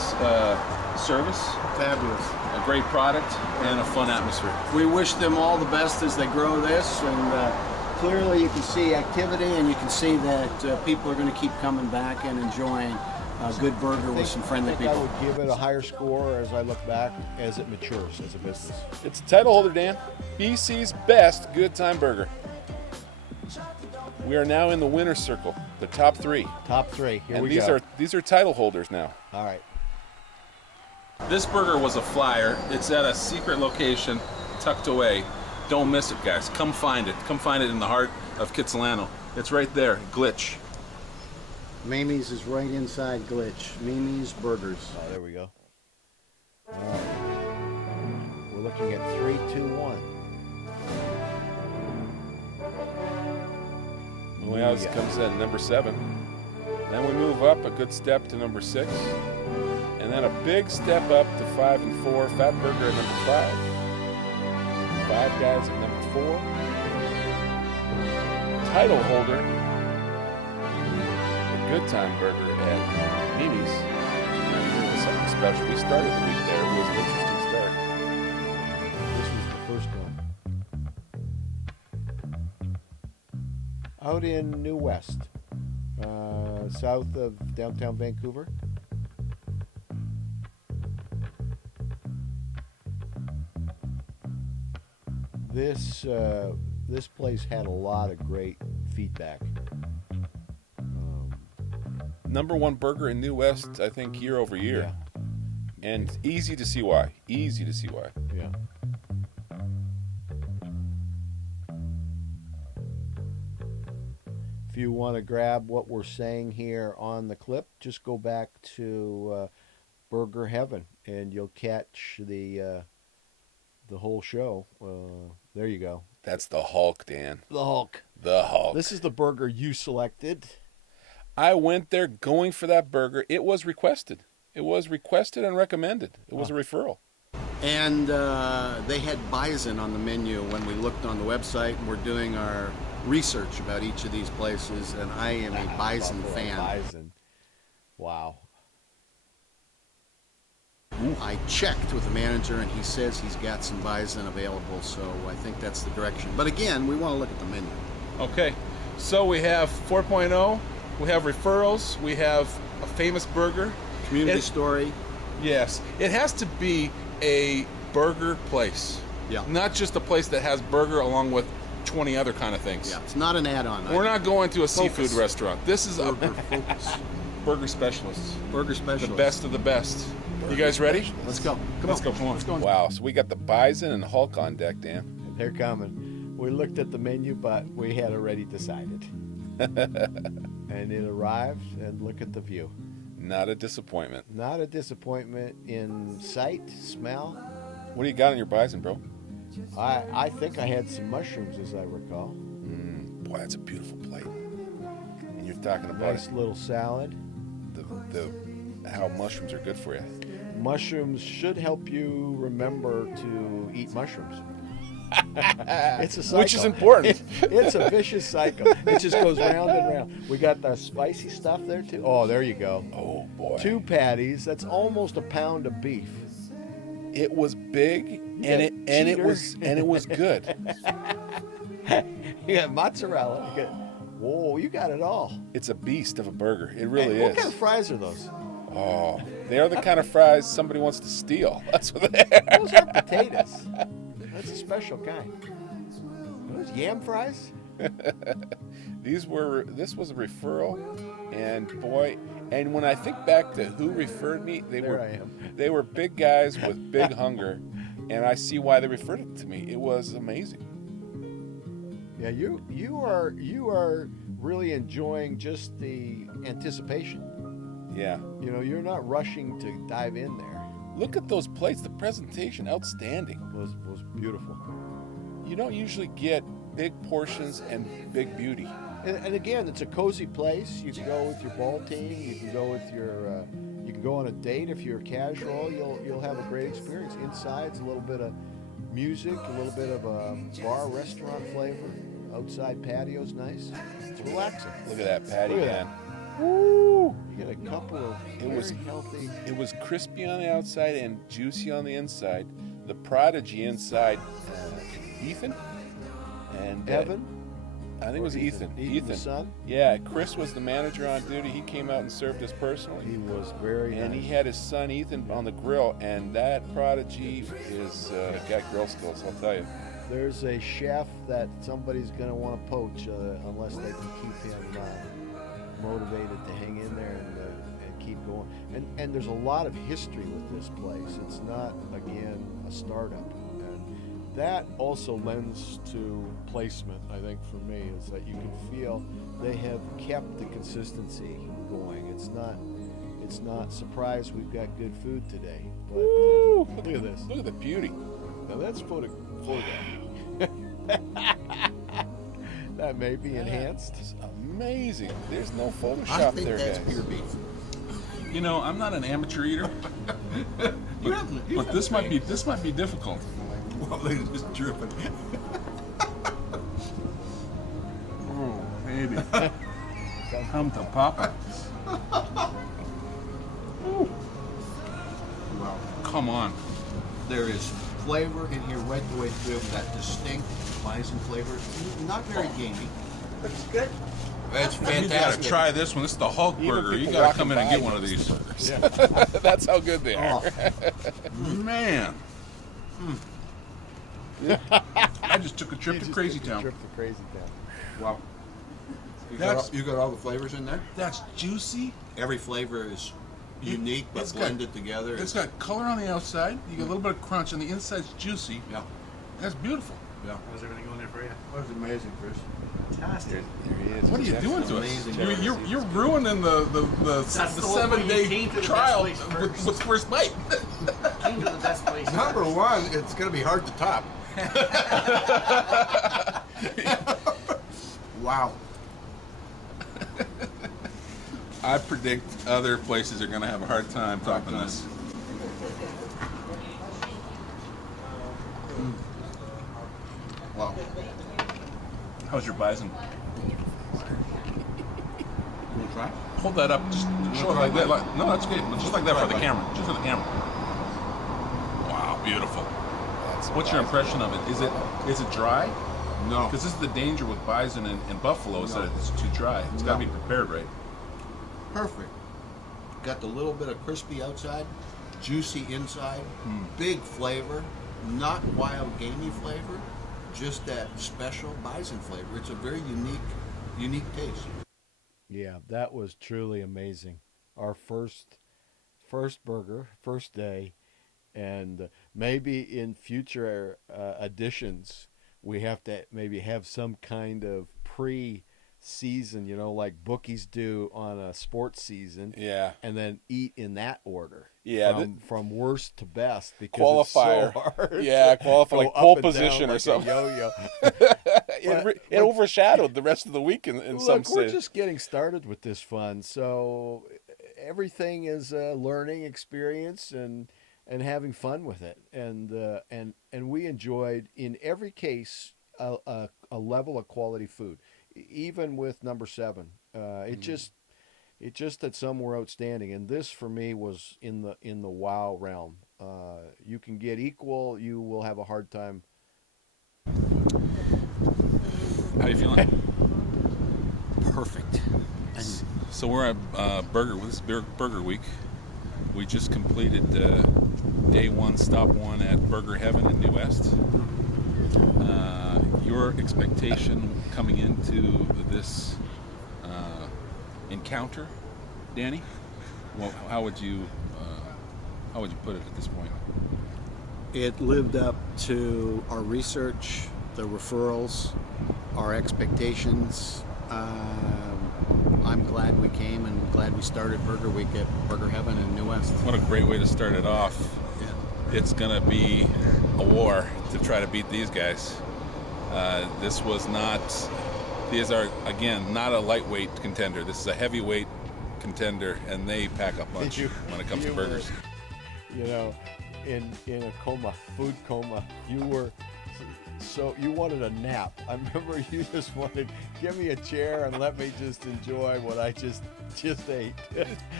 service, Fabulous. a great product, and a fun atmosphere. We wish them all the best as they grow this, and clearly you can see activity, and you can see that people are going to keep coming back and enjoying a good burger with some friendly I think people. I would give it a higher score as I look back as it matures as a business. It's a title holder, Dan. BC's best good time burger. We are now in the winner's circle, the top 3. Top 3. Here And we go. these are title holders now. All right. This burger was a flyer. It's at a secret location tucked away. Don't miss it, guys. Come find it. Come find it in the heart of Kitsilano. It's right there, Glitch. Mamie's is right inside Glitch. Mimi's Burgers. Oh, there we go. All right. We're looking at 3, 2, 1. Muya's comes at number 7. Then we move up a good step to number 6. And then a big step up to 5 and 4. Fat Burger at number 5. Five Guys at number 4. Title holder, the Good Time Burger at Mimi's. It was something special. We started the week there. It was an interesting start. This was the first one. Out in New West, south of downtown Vancouver. This place had a lot of great feedback. Number 1 burger in New West, I think, year over year. Yeah. And easy to see why. Easy to see why. Yeah. If you want to grab what we're saying here on the clip, just go back to Burger Heaven, and you'll catch the whole show. There you go. That's the Hulk, Dan. The Hulk. The Hulk. This is the burger you selected. I went there going for that burger. It was requested. It was requested and recommended. It was a referral. And they had bison on the menu when we looked on the website, and we're doing our research about each of these places, and I am a bison Buffalo fan. Bison. Wow. I checked with the manager, and he says he's got some bison available, so I think that's the direction. But again, we want to look at the menu. Okay. So we have 4.0. We have referrals. We have a famous burger. Community story. Yes. It has to be a burger place. Yeah. Not just a place that has burger along with 20 other kind of things. Yeah, it's not an add-on. We're not going to a seafood Focus. restaurant. This is a Burger Focus. burger specialist. Burger The specialist. best of the best. You guys ready? Let's go. Let's go. Come on. Let's go. Wow. So we got the bison and Hulk on deck, Dan. They're coming. We looked at the menu, but we had already decided. And it arrived, and look at the view. Not a disappointment. Not a disappointment in sight, smell. What do you got on your bison, bro? I think I had some mushrooms, as I recall. Boy, that's a beautiful plate. And you're talking about Nice little salad. the how mushrooms are good for you. Mushrooms should help you remember to eat mushrooms. It's a cycle. Which is important. It's a vicious cycle. It just goes round and round. We got the spicy stuff there too. Oh, there you go. Oh boy. 2 patties. That's almost a pound of beef. It was big and it was good. You got mozzarella. You got it all. It's a beast of a burger. It really Hey, is. what kind of fries are those? Oh, they are the kind of fries somebody wants to steal. That's what they are. Those are potatoes. That's a special kind. Are those yam fries? This was a referral, and boy, and when I think back to who referred me, they were big guys with big hunger, and I see why they referred it to me. It was amazing. Yeah, you are really enjoying just the anticipation. Yeah. You know, you're not rushing to dive in there. Look at those plates. The presentation, outstanding. Was beautiful. You don't usually get big portions and big beauty. And again, it's a cozy place. You can go with your ball team. You can go with your. You can go on a date if you're casual. You'll have a great experience. Inside's a little bit of music, a little bit of a bar restaurant flavor. Outside patio's nice. It's relaxing. Look at that patty, Look at man. Woo! You get a couple of was- very healthy. It was crispy on the outside and juicy on the inside. The prodigy inside, Ethan, and Evan. I think it was Ethan. Ethan, the son. Yeah, Chris was the manager on duty. He came out and served us personally. He was very And nice. he had his son Ethan on the grill, and that prodigy is got grill skills, I'll tell you. There's a chef that somebody's going to want to poach unless they can keep him motivated to hang in there and keep going. And there's a lot of history with this place. It's not, again, a startup. And that also lends to placement, I think, for me, is that you can feel they have kept the consistency going. It's not surprise we've got good food today, but look at this. Look at the beauty. Now that's photograph. That may be enhanced. It's amazing. There's no Photoshop I think there, that's guys. pure beef. You know, I'm not an amateur eater, but this might be difficult. Well, they're just dripping. Oh, baby. Come to Papa. Well, Come on. there is flavor in here right the way through. That distinct bison flavor. Not very gamey, but it's good. It's You gotta fantastic. try this one. This is the Hulk Even burger. You people gotta come in and walking get by one of these. Yeah. That's how good they are. Oh, Man. I just took a trip to Crazy Town. Trip to Crazy Town. wow. That's- You got all the flavors in there? That's juicy. Every flavor is unique but It's got- blended together. It's got color on the outside. You get a little bit of crunch, and the inside's juicy. Yeah. That's beautiful. Yeah. How's everything going there for you? That was amazing, Chris. Fantastic. There he is. What are you doing to us? amazing. You're ruining the That's the whole point. You 7-day came to the trial best place with, first. with first bite. Came to the best place. Number one, it's going to be hard to top. Wow. I predict other places are going to have a hard time topping this. Wow. How's your bison? You want to try? Hold that up. Just show it like that. No, that's good. But just like that for the camera. Just for the camera. Wow, beautiful. What's your impression of it? Is it dry? No. Because this is the danger with bison and buffalo is that it's too dry. It's got to be prepared right. Perfect. Got the little bit of crispy outside, juicy inside, big flavor, not wild gamey flavor, just that special bison flavor. It's a very unique taste. Yeah, that was truly amazing. Our first burger, first day, and maybe in future editions we have to maybe have some kind of pre-season, like bookies do on a sports season. Yeah. And then eat in that order. Yeah, From worst to best because Qualifier. it's so hard. Yeah, to qualify go like up pole and down position or like a something. yo-yo. It overshadowed the rest of the week in some Look, we're sense. just getting started with this fun, so everything is a learning experience and having fun with it, and we enjoyed in every case a level of quality food, even with number 7. It just that some were outstanding, and this for me was in the wow realm. You can get equal, you will have a hard time. How you feeling? Perfect. So we're at Burger Week. We just completed day 1, stop 1 at Burger Heaven in New West. Your expectation coming into this encounter, Danny? Well, how would you put it at this point? It lived up to our research, the referrals, our expectations. I'm glad we came and glad we started Burger Week at Burger Heaven in New West. What a great way to start it off. Yeah. It's going to be a war to try to beat these guys. These are, again, not a lightweight contender. This is a heavyweight contender, and they pack a punch when it comes to You burgers. were, in a food coma, you wanted a nap. I remember you just wanted, give me a chair and let me just enjoy what I just ate.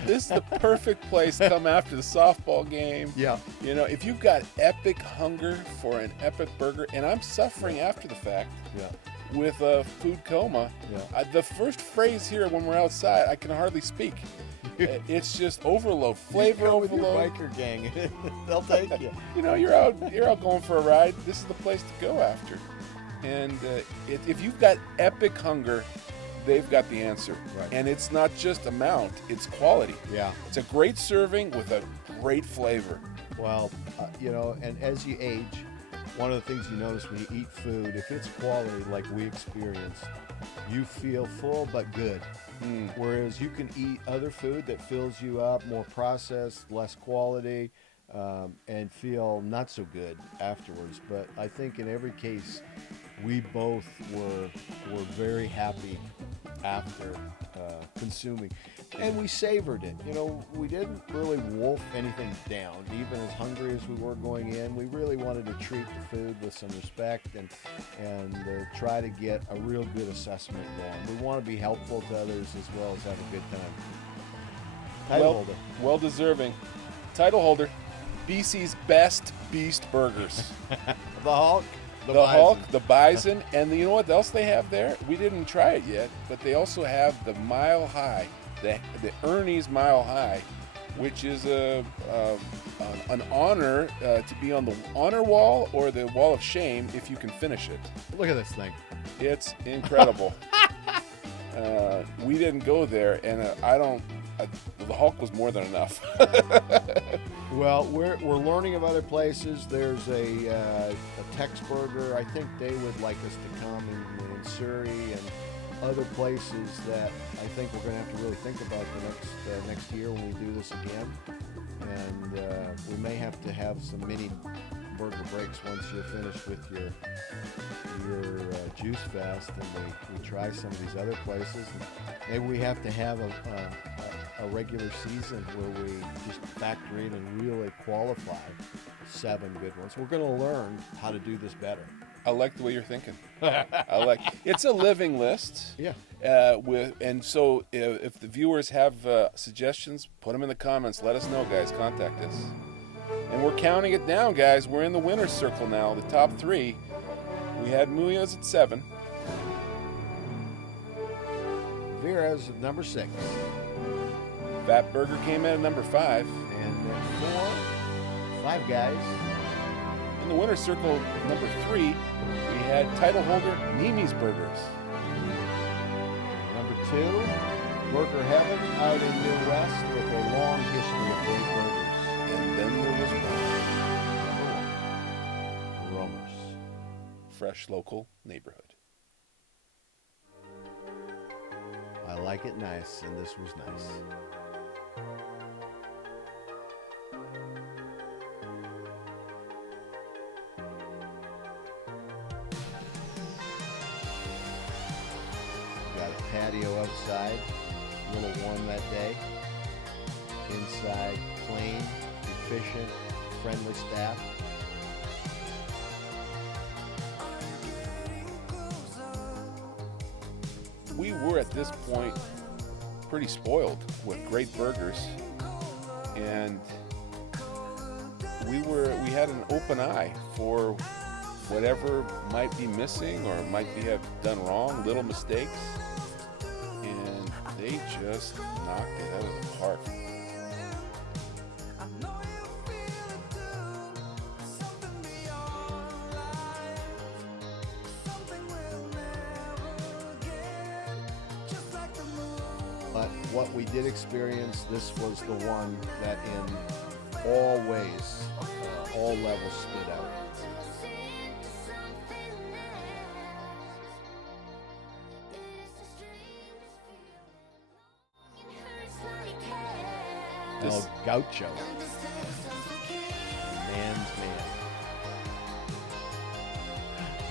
This is the perfect place to come after the softball game. Yeah. If you've got epic hunger for an epic burger, and I'm suffering after the fact Yeah. with a food coma, Yeah. the first phrase here when we're outside, I can hardly speak. It's just overload, flavor Go with overload. your biker gang. They'll take you. You're out going for a ride. This is the place to go after. And if you've got epic hunger, they've got the answer. Right. And it's not just amount; it's quality. Yeah. It's a great serving with a great flavor. Well, and as you age, one of the things you notice when you eat food, if it's quality like we experienced, you feel full but good. Whereas you can eat other food that fills you up, more processed, less quality, and feel not so good afterwards. But I think in every case, we both were very happy after consuming, and we savored it. You know, we didn't really wolf anything down. Even as hungry as we were going in, we really wanted to treat the food with some respect and try to get a real good assessment going. We want to be helpful to others as well as have a good time. Title holder. Well deserving. Title holder. BC's best beast burgers. The Hulk. The Hulk, the Bison, and you know what else they have there? We didn't try it yet, but they also have the Mile High, the Ernie's Mile High, which is an honor to be on the honor wall or the wall of shame if you can finish it. Look at this thing. It's incredible. We didn't go there, and the Hulk was more than enough. Well, we're learning of other places. There's a Tex Burger. I think they would like us to come in Surrey and other places that I think we're going to have to really think about the next year when we do this again. And we may have to have some mini burger breaks once you're finished with your juice fast and we try some of these other places. And maybe we have to have a regular season where we just factor in and really qualify 7 good ones. We're going to learn how to do this better. I like the way you're thinking. It's a living list. Yeah. So if the viewers have suggestions, put them in the comments. Let us know, guys. Contact us. And we're counting it down, guys. We're in the winner's circle now. The top 3. We had Muya's at 7. Vera's at number 6. Fat Burger came in at number 5. And at 4, Five Guys. In the winner's circle, number 3, we had title holder Mimi's Burgers. Number 2, Burger Heaven out in New West with a long history of great burgers. And then there was Number 1, Romer's. Fresh Local Neighborhood. I like it nice, and this was nice. Got a patio outside, a little warm that day. Inside, clean, efficient, friendly staff. We were at this point pretty spoiled with great burgers, and we had an open eye for whatever might be missing or might have done wrong, little mistakes, and they just knocked it out of the park. But what we did experience, this was the one that in all ways, all levels stood out. El Gaucho. Man's man.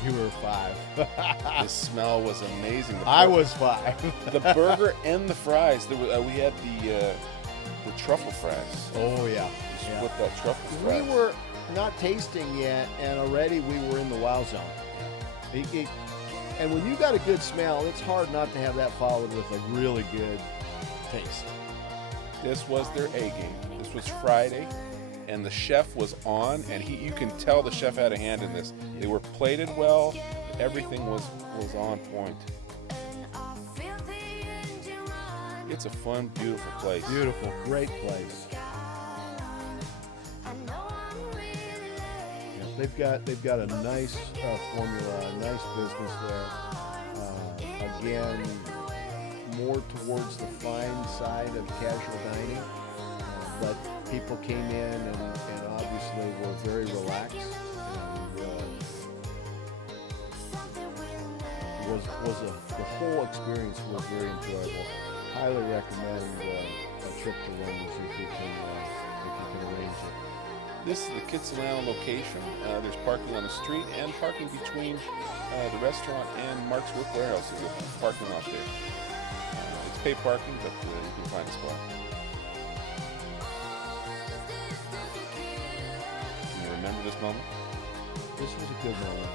You were 5. The smell was amazing. I was 5. The burger and the fries. There was, we had the truffle fries. Oh yeah. Just with that truffle fries. We were not tasting yet, and already we were in the wow zone. And when you got a good smell, it's hard not to have that followed with a really good taste. This was their A game. This was Friday, and the chef was on, and you can tell the chef had a hand in this. They were plated well. Everything was on point. It's a fun, beautiful place. Beautiful, great place. Yeah, they've got a nice formula, a nice business there. Again, more towards the fine side of casual dining, but people came in and obviously were very relaxed and the whole experience was very enjoyable. Highly recommend a trip to Romer's if you can arrange it. This is the Kitsilano location. There's parking on the street and parking between the restaurant and Mark's Work Warehouse. There's a parking lot there. It's paid parking, but you can find a spot. Can you remember this moment? This was a good moment.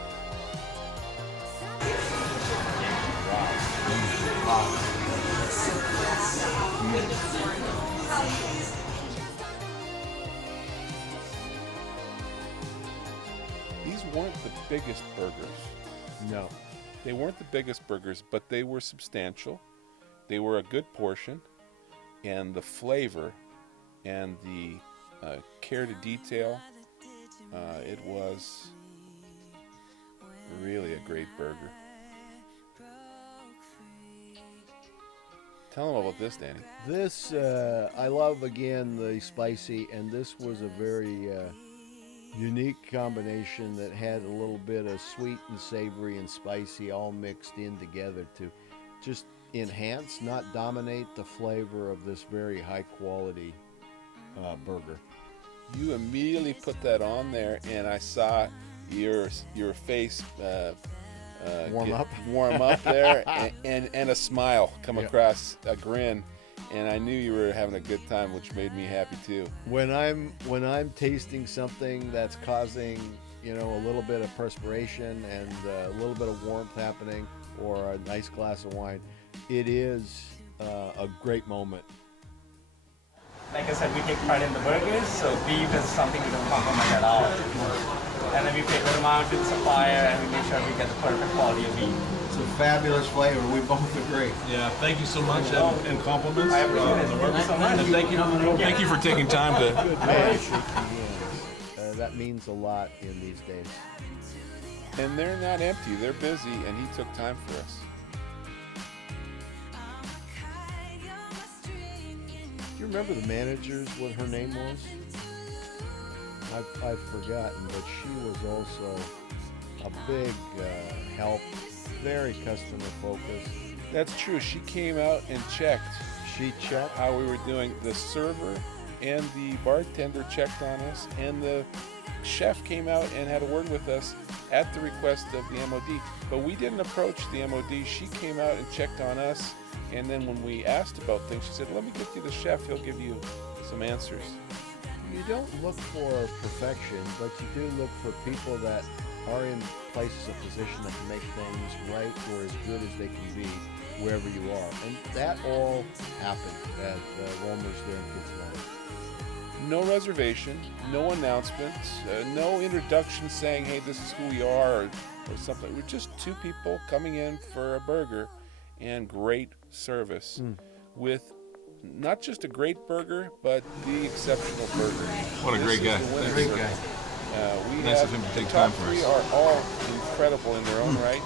These weren't the biggest burgers. No. They weren't the biggest burgers, but they were substantial. They were a good portion, and the flavor and the care to detail, it was really a great burger. Tell them about this, Danny. This, I love, again, the spicy, and this was a very unique combination that had a little bit of sweet and savory and spicy all mixed in together to just enhance, not dominate the flavor of this very high quality burger. You immediately put that on there, and I saw your face warm up there, and a smile come across, a grin, and I knew you were having a good time, which made me happy too. When I'm tasting something that's causing, you know, a little bit of perspiration and a little bit of warmth happening, or a nice glass of wine, it is a great moment. Like I said, we take pride in the burgers, so beef is something we don't compromise at all. And then we pay good amount to the supplier, and we make sure we get the perfect quality of beef. It's a fabulous flavor. We both agree. Yeah, thank you so much, and compliments. I appreciate it. Thank you so much. And thank you for taking time to. That means a lot in these days. And they're not empty, they're busy, and he took time for us. Do you remember the manager's, what her name was? I've forgotten, but she was also a big help, very customer focused. That's true. She came out and checked She checked. how we were doing. The server and the bartender checked on us, and the chef came out and had a word with us at the request of the MOD. But we didn't approach the MOD. She came out and checked on us, and then when we asked about things, she said, "Let me get you the chef. He'll give you some answers." You don't look for perfection, but you do look for people that are in places of position that can make things right or as good as they can be wherever you are. And that all happened at Romer's there in Kitsilano. No reservation, no announcements, no introduction saying, "Hey, this is who we are," or something. We're just two people coming in for a burger, and great service with not just a great burger, but the exceptional burger. What a great guy. Great guy. Nice of him to take time for us. Three are all incredible in their own right,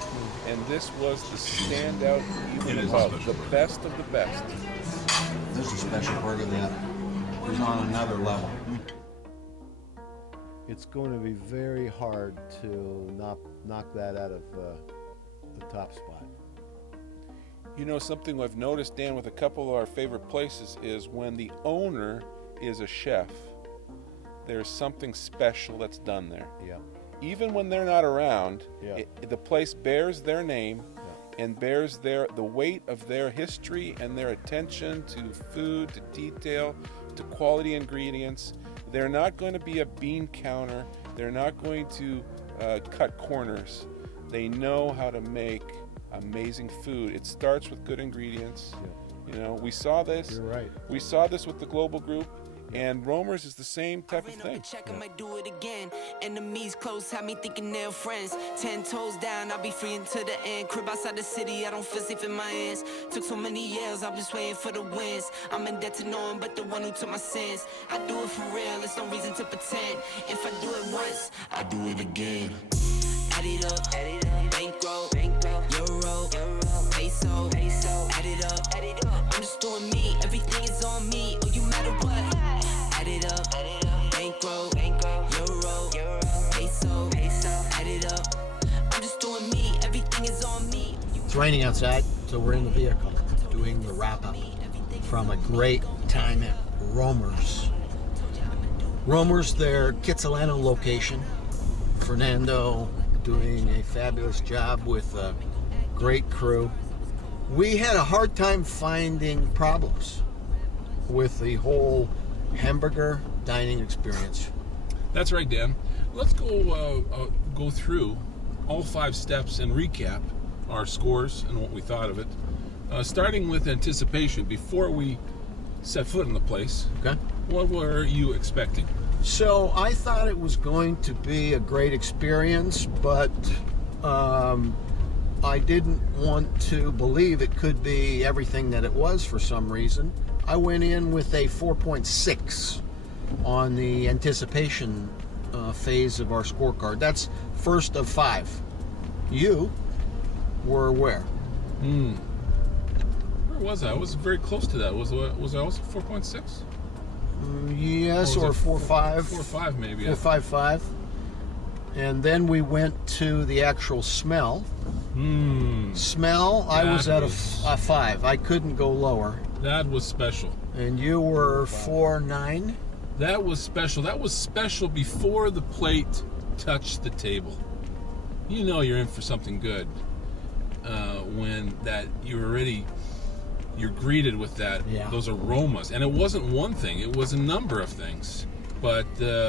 and this was the standout, even above the best of the best. This is a special burger that is on another level. It's going to be very hard to knock that out of the top spot. You know, something I've noticed, Dan, with a couple of our favorite places is when the owner is a chef, there's something special that's done there. Yeah. Even when they're not around, Yeah. the place bears their name and bears the weight of their history and their attention to food, to detail, to quality ingredients. They're not going to be a bean counter. They're not going to cut corners. They know how to make amazing food. It starts with good ingredients. Yeah. You know, we saw this. You're right. We saw this with the global group, and Romer's is the same type of thing. Check, I might do it again. Enemies close, have me thinking they're friends. 10 toes down, I'll be free until the end. Crib outside the city, I don't feel safe in my hands. Took so many years, I'm just waiting for the wins. I'm in debt to no one but the one who took my sins. I do it for real, there's no reason to pretend. If I do it once, I do it again. Add it up, bankroll, euro, peso, add it up. I'm just doing me, everything is on me. Oh, you matter what? Add it up, bankroll, euro, peso, add it up. I'm just doing me, everything is on me. It's raining outside, so we're in the vehicle doing the wrap-up from a great time at Romer's. Romer's, their Kitsilano location. Fernando doing a fabulous job with a great crew. We had a hard time finding problems with the whole hamburger dining experience. That's right, Dan. Let's go through all 5 steps and recap our scores and what we thought of it. Starting with anticipation, before we set foot in the place, Okay. what were you expecting? So I thought it was going to be a great experience, but I didn't want to believe it could be everything that it was for some reason. I went in with a 4.6 on the anticipation phase of our scorecard. That's first of 5. You were where? Where was I? I was very close to that. Was I also 4.6? Yes, or 4.5. 4.5 maybe. 4.55. And then we went to the actual smell. Smell, I was at a 5. I couldn't go lower. That was special. And you were 4.9. That was special. That was special before the plate touched the table. You know you're in for something good when that you're greeted with those aromas. And it wasn't one thing, it was a number of things. But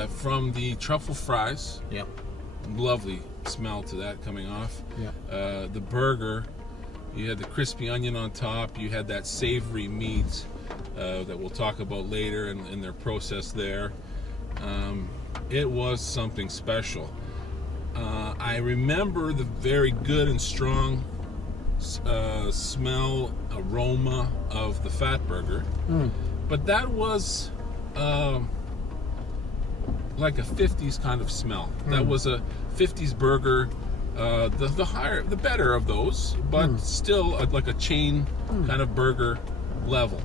from the truffle fries, Yep. lovely smell to that coming off. Yep. The burger, you had the crispy onion on top, you had that savory meat that we'll talk about later in their process there. It was something special. I remember the very good and strong smell, aroma of the fat burger, but that was like a 50s kind of smell. That was a 50s burger, the higher, the better of those, but still like a chain kind of burger level.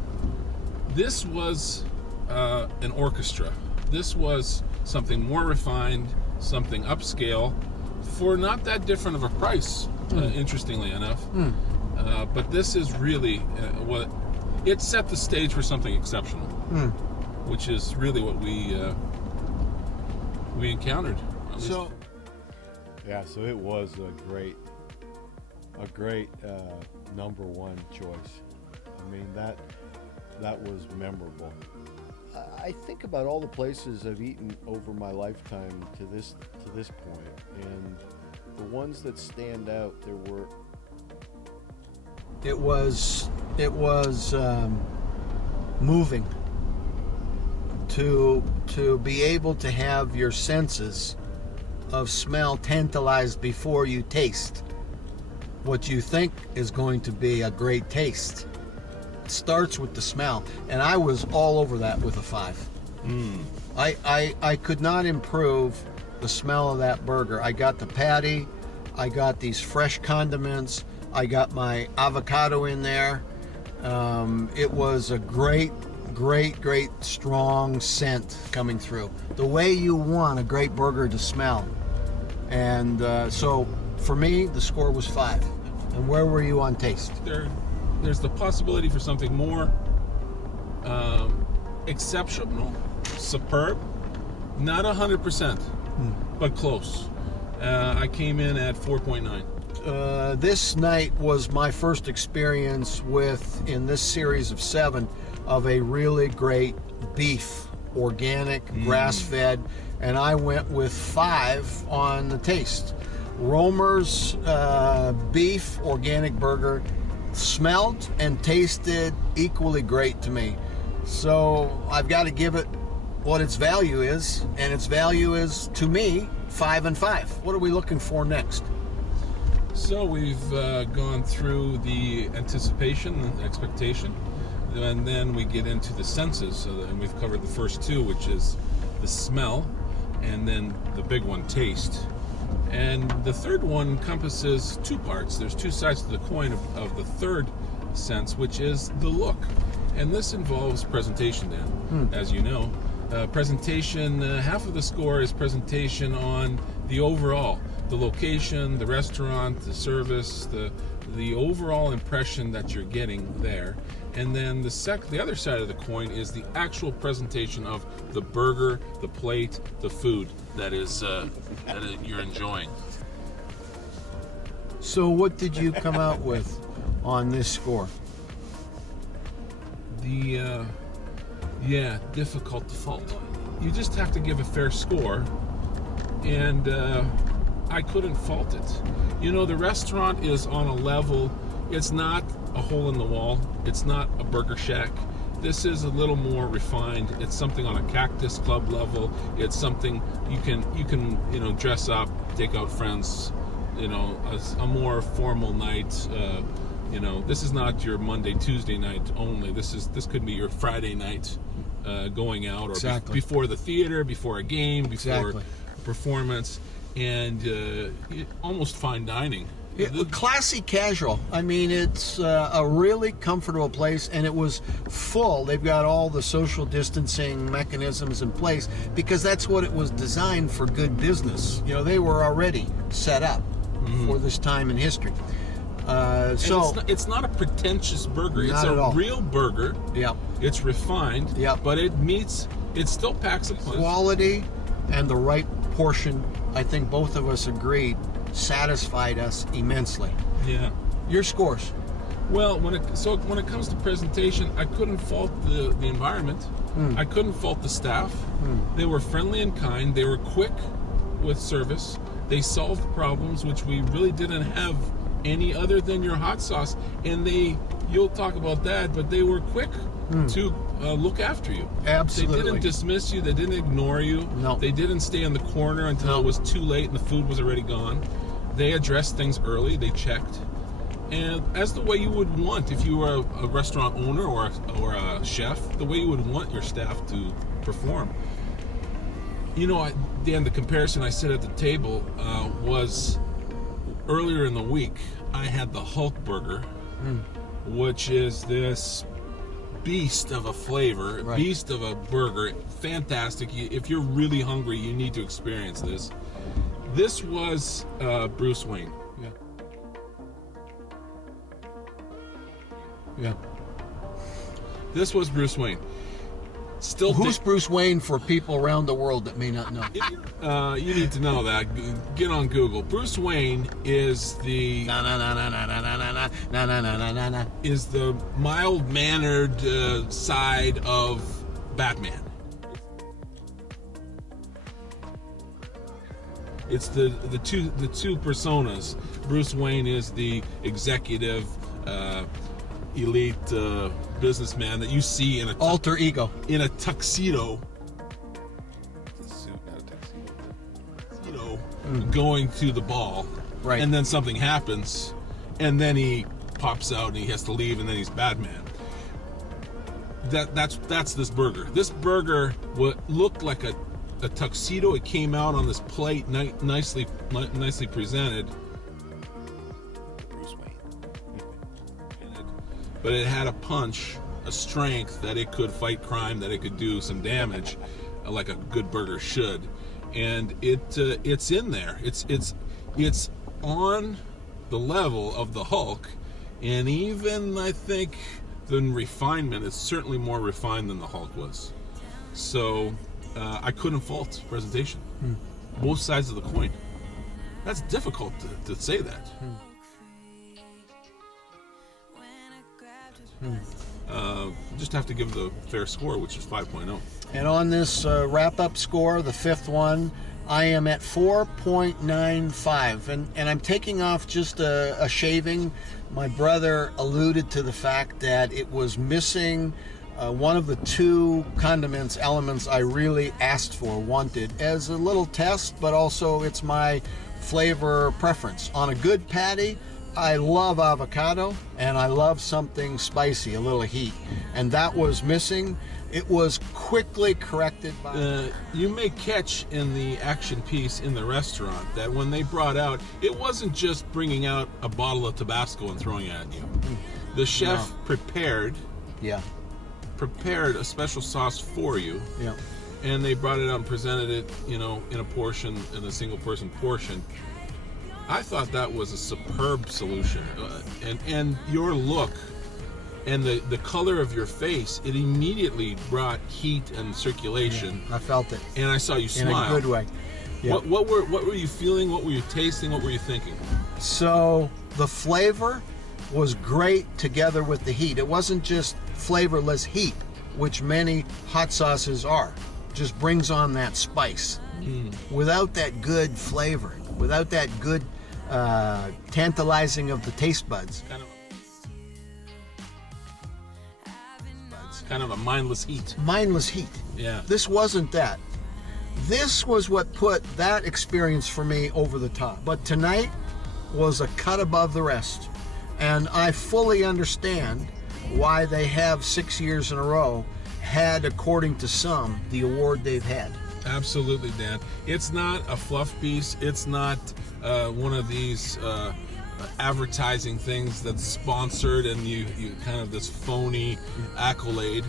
This was an orchestra. This was something more refined, something upscale, for not that different of a price, interestingly enough. But this is really what it set the stage for something exceptional, which is really what we encountered. So it was a great number 1 choice. I mean, that was memorable. I think about all the places I've eaten over my lifetime to this point, and the ones that stand out, It was moving to be able to have your senses of smell tantalized before you taste what you think is going to be a great taste. It starts with the smell, and I was all over that with a 5. I could not improve the smell of that burger. I got the patty, I got these fresh condiments, I got my avocado in there. It was a great strong scent coming through, the way you want a great burger to smell. And so for me, the score was 5. And where were you on taste? There's the possibility for something more exceptional, superb, not 100%, but close. I came in at 4.9. This night was my first experience in this series of 7, of a really great beef, organic, grass-fed, and I went with 5 on the taste. Romer's beef organic burger smelled and tasted equally great to me. So I've got to give it what its value is, and its value is, to me, 5 and 5. What are we looking for next? So we've gone through the anticipation and expectation, and then we get into the senses, and we've covered the first 2, which is the smell, and then the big one, taste. And the third one encompasses 2 parts. There's 2 sides to the coin of the third sense, which is the look. And this involves presentation, Dan, as you know. Presentation, half of the score is presentation on the overall, the location, the restaurant, the service, the overall impression that you're getting there. And then the other side of the coin is the actual presentation of the burger, the plate, the food that you're enjoying. So what did you come out with on this score? Difficult to fault. You just have to give a fair score, and I couldn't fault it. You know, the restaurant is on a level. It's not a hole in the wall. It's not a burger shack. This is a little more refined. It's something on a Cactus Club level. It's something you can dress up, take out friends. A more formal night. This is not your Monday, Tuesday night only. This could be your Friday night going out, or Exactly. before the theater, before a game, before Exactly. a performance, and almost fine dining. Classy casual. I mean, it's a really comfortable place, and it was full. They've got all the social distancing mechanisms in place because that's what it was designed for. Good business. They were already set up for this time in history. So it's not a pretentious burger. Not It's at a all. real burger. yeah, It's refined. Yep. But it still packs a punch. quality and the right portion. I think both of us agreed satisfied us immensely. Yeah. Your scores? Well, when it comes to presentation, I couldn't fault the environment. I couldn't fault the staff. They were friendly and kind. They were quick with service. They solved problems which we really didn't have any other than your hot sauce. And you'll talk about that, but they were quick to look after you. Absolutely. They didn't dismiss you. They didn't ignore you. No. They didn't stay in the corner until it was too late and the food was already gone. They addressed things early. They checked. And as the way you would want if you were a restaurant owner or a chef, the way you would want your staff to perform. Dan, the comparison I said at the table was earlier in the week. I had the Hulk Burger, which is this beast of a flavor, Right. beast of a burger, fantastic. If you're really hungry, you need to experience this. This was Bruce Wayne. Yeah. Yeah. This was Bruce Wayne. Still, Who's Bruce Wayne for people around the world that may not know? you need to know that. Get on Google. Bruce Wayne is the Na na na na na na na na na na na na na. is the mild-mannered side of Batman. It's the two personas. Bruce Wayne is the executive, elite businessman that you see in a Alter ego. tuxedo. It's a suit, not a tuxedo. Going to the ball, Right. And then something happens, and then he pops out and he has to leave, and then he's Batman. That's this burger. This burger looked like a tuxedo. It came out on this plate, nicely presented. Bruce Wayne. But it had a punch, a strength that it could fight crime, that it could do some damage, like a good burger should. And it's in there. It's on the level of the Hulk, and even I think the refinement is certainly more refined than the Hulk was. So I couldn't fault presentation. Both sides of the coin. That's difficult to say that. Just have to give the fair score, which is 5.0. And on this wrap-up score, the fifth one, I am at 4.95, and I'm taking off just a shaving. My brother alluded to the fact that it was missing one of the two condiments elements I really asked for, wanted, as a little test, but also it's my flavor preference. On a good patty, I love avocado, and I love something spicy, a little heat, and that was missing. It was quickly corrected by... You may catch in the action piece in the restaurant that when they brought out, it wasn't just bringing out a bottle of Tabasco and throwing it at you. The chef prepared Yeah, a special sauce for you, yeah. and they brought it out and presented it, in a portion, in a single person portion. I thought that was a superb solution, and your look and the color of your face, it immediately brought heat and circulation. I felt it And I saw you smile. in a good way. Yeah. What were you feeling? What were you tasting? What were you thinking? So the flavor was great together with the heat. It wasn't just flavorless heat, which many hot sauces are. Just brings on that spice. Without that good flavor, without that good tantalizing of the taste buds. Kind of a mindless heat. Mindless heat. Yeah. This wasn't that. This was what put that experience for me over the top. But tonight was a cut above the rest. And I fully understand why they have 6 years in a row had, according to some, the award they've had. Absolutely, Dan. It's not a fluff piece. It's not one of these advertising things that's sponsored and you kind of this phony accolade.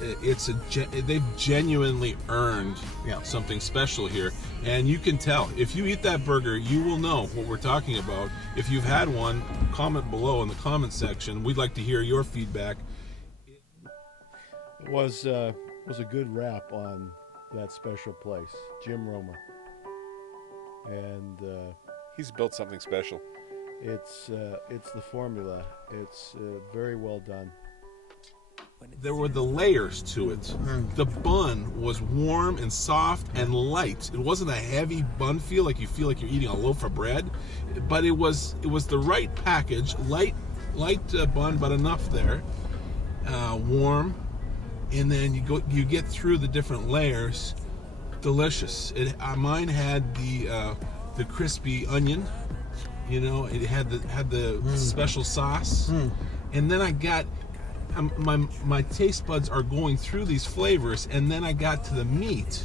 They've genuinely earned something special here, and you can tell if you eat that burger, you will know what we're talking about. If you've had one, comment below in the comment section. We'd like to hear your feedback. It was a good wrap on that special place, Jim Roma, and He's built something special. it's the formula. It's very well done. There were the layers to it. The bun was warm and soft and light. It wasn't a heavy bun feel like you're eating a loaf of bread, but it was the right package, light bun, but enough there, warm, and then you get through the different layers. Delicious. Mine had the crispy onion, it had the special sauce, and then I got. My taste buds are going through these flavors, and then I got to the meat,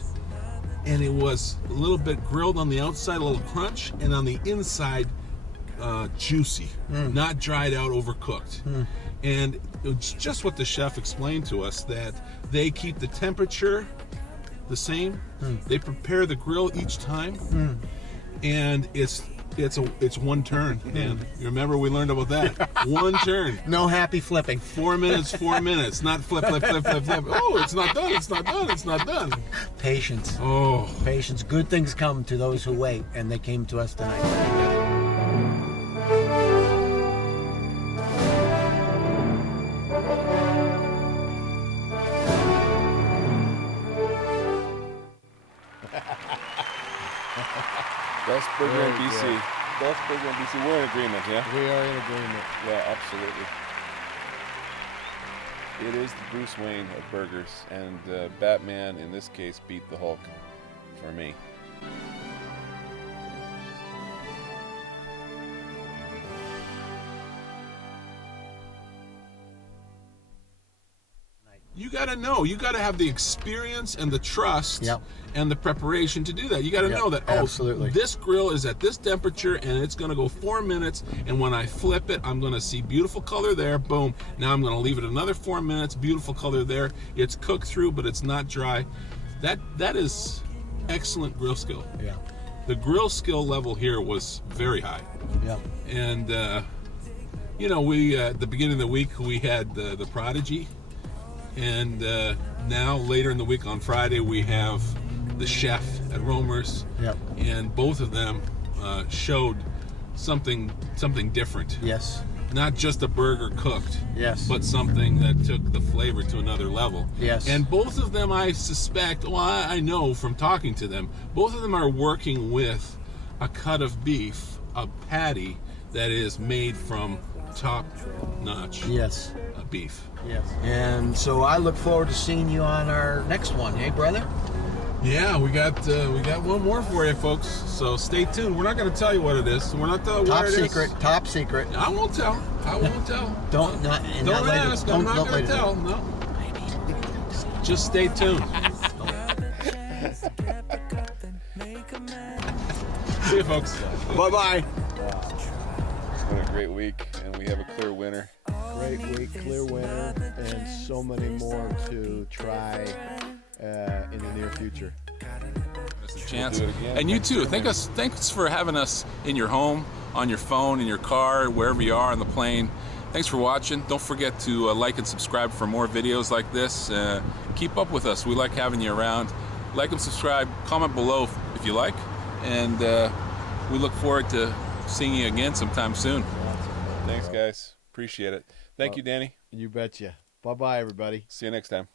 and it was a little bit grilled on the outside, a little crunch, and on the inside, juicy, not dried out, overcooked. And it's just what the chef explained to us, that they keep the temperature the same. They prepare the grill each time, and it's one turn. And you remember we learned about that. One turn. No happy flipping. 4 minutes, 4 minutes. Not flip. Oh, it's not done. Patience. Oh. Patience. Good things come to those who wait, and they came to us tonight. Best burger in Very BC. good. Best burger in BC. We're in agreement, yeah? We are in agreement. Yeah, absolutely. It is the Bruce Wayne of burgers, and Batman, in this case, beat the Hulk for me. You got to know. You got to have the experience and the trust Yep. and the preparation to do that. You got to Yep, know that, absolutely. this grill is at this temperature and it's going to go 4 minutes. And when I flip it, I'm going to see beautiful color there. Boom. Now I'm going to leave it another 4 minutes. Beautiful color there. It's cooked through, but it's not dry. That is excellent grill skill. Yeah. The grill skill level here was very high. Yeah. And, we at the beginning of the week, we had the Prodigy. And now, later in the week on Friday, we have the chef at Romer's. Yep. And both of them showed something different. Yes. Not just a burger cooked. Yes. But something that took the flavor to another level. Yes. And both of them, I suspect, I know from talking to them, both of them are working with a cut of beef, a patty that is made from top-notch Yes. beef. Yes. And so I look forward to seeing you on our next one, hey brother? Yeah, we got one more for you, folks. So stay tuned. We're not going to tell you what it is. We're not telling Top where it is. secret. Top secret. I won't tell. Don't ask. I'm not going to tell. No. Just stay tuned. See you, folks. Bye bye. It's been a great week, and we have a clear winner. Great week, clear winner, and so many more to try in the near future. chance. We'll do it again. And you Thanks too. for the Thanks for having us in your home, on your phone, in your car, wherever you are on the plane. Thanks for watching. Don't forget to like and subscribe for more videos like this. Keep up with us. We like having you around. Like and subscribe. Comment below if you like. And we look forward to seeing you again sometime soon. Thanks, guys. Appreciate it. Thank you, Danny. You betcha. Bye-bye, everybody. See you next time.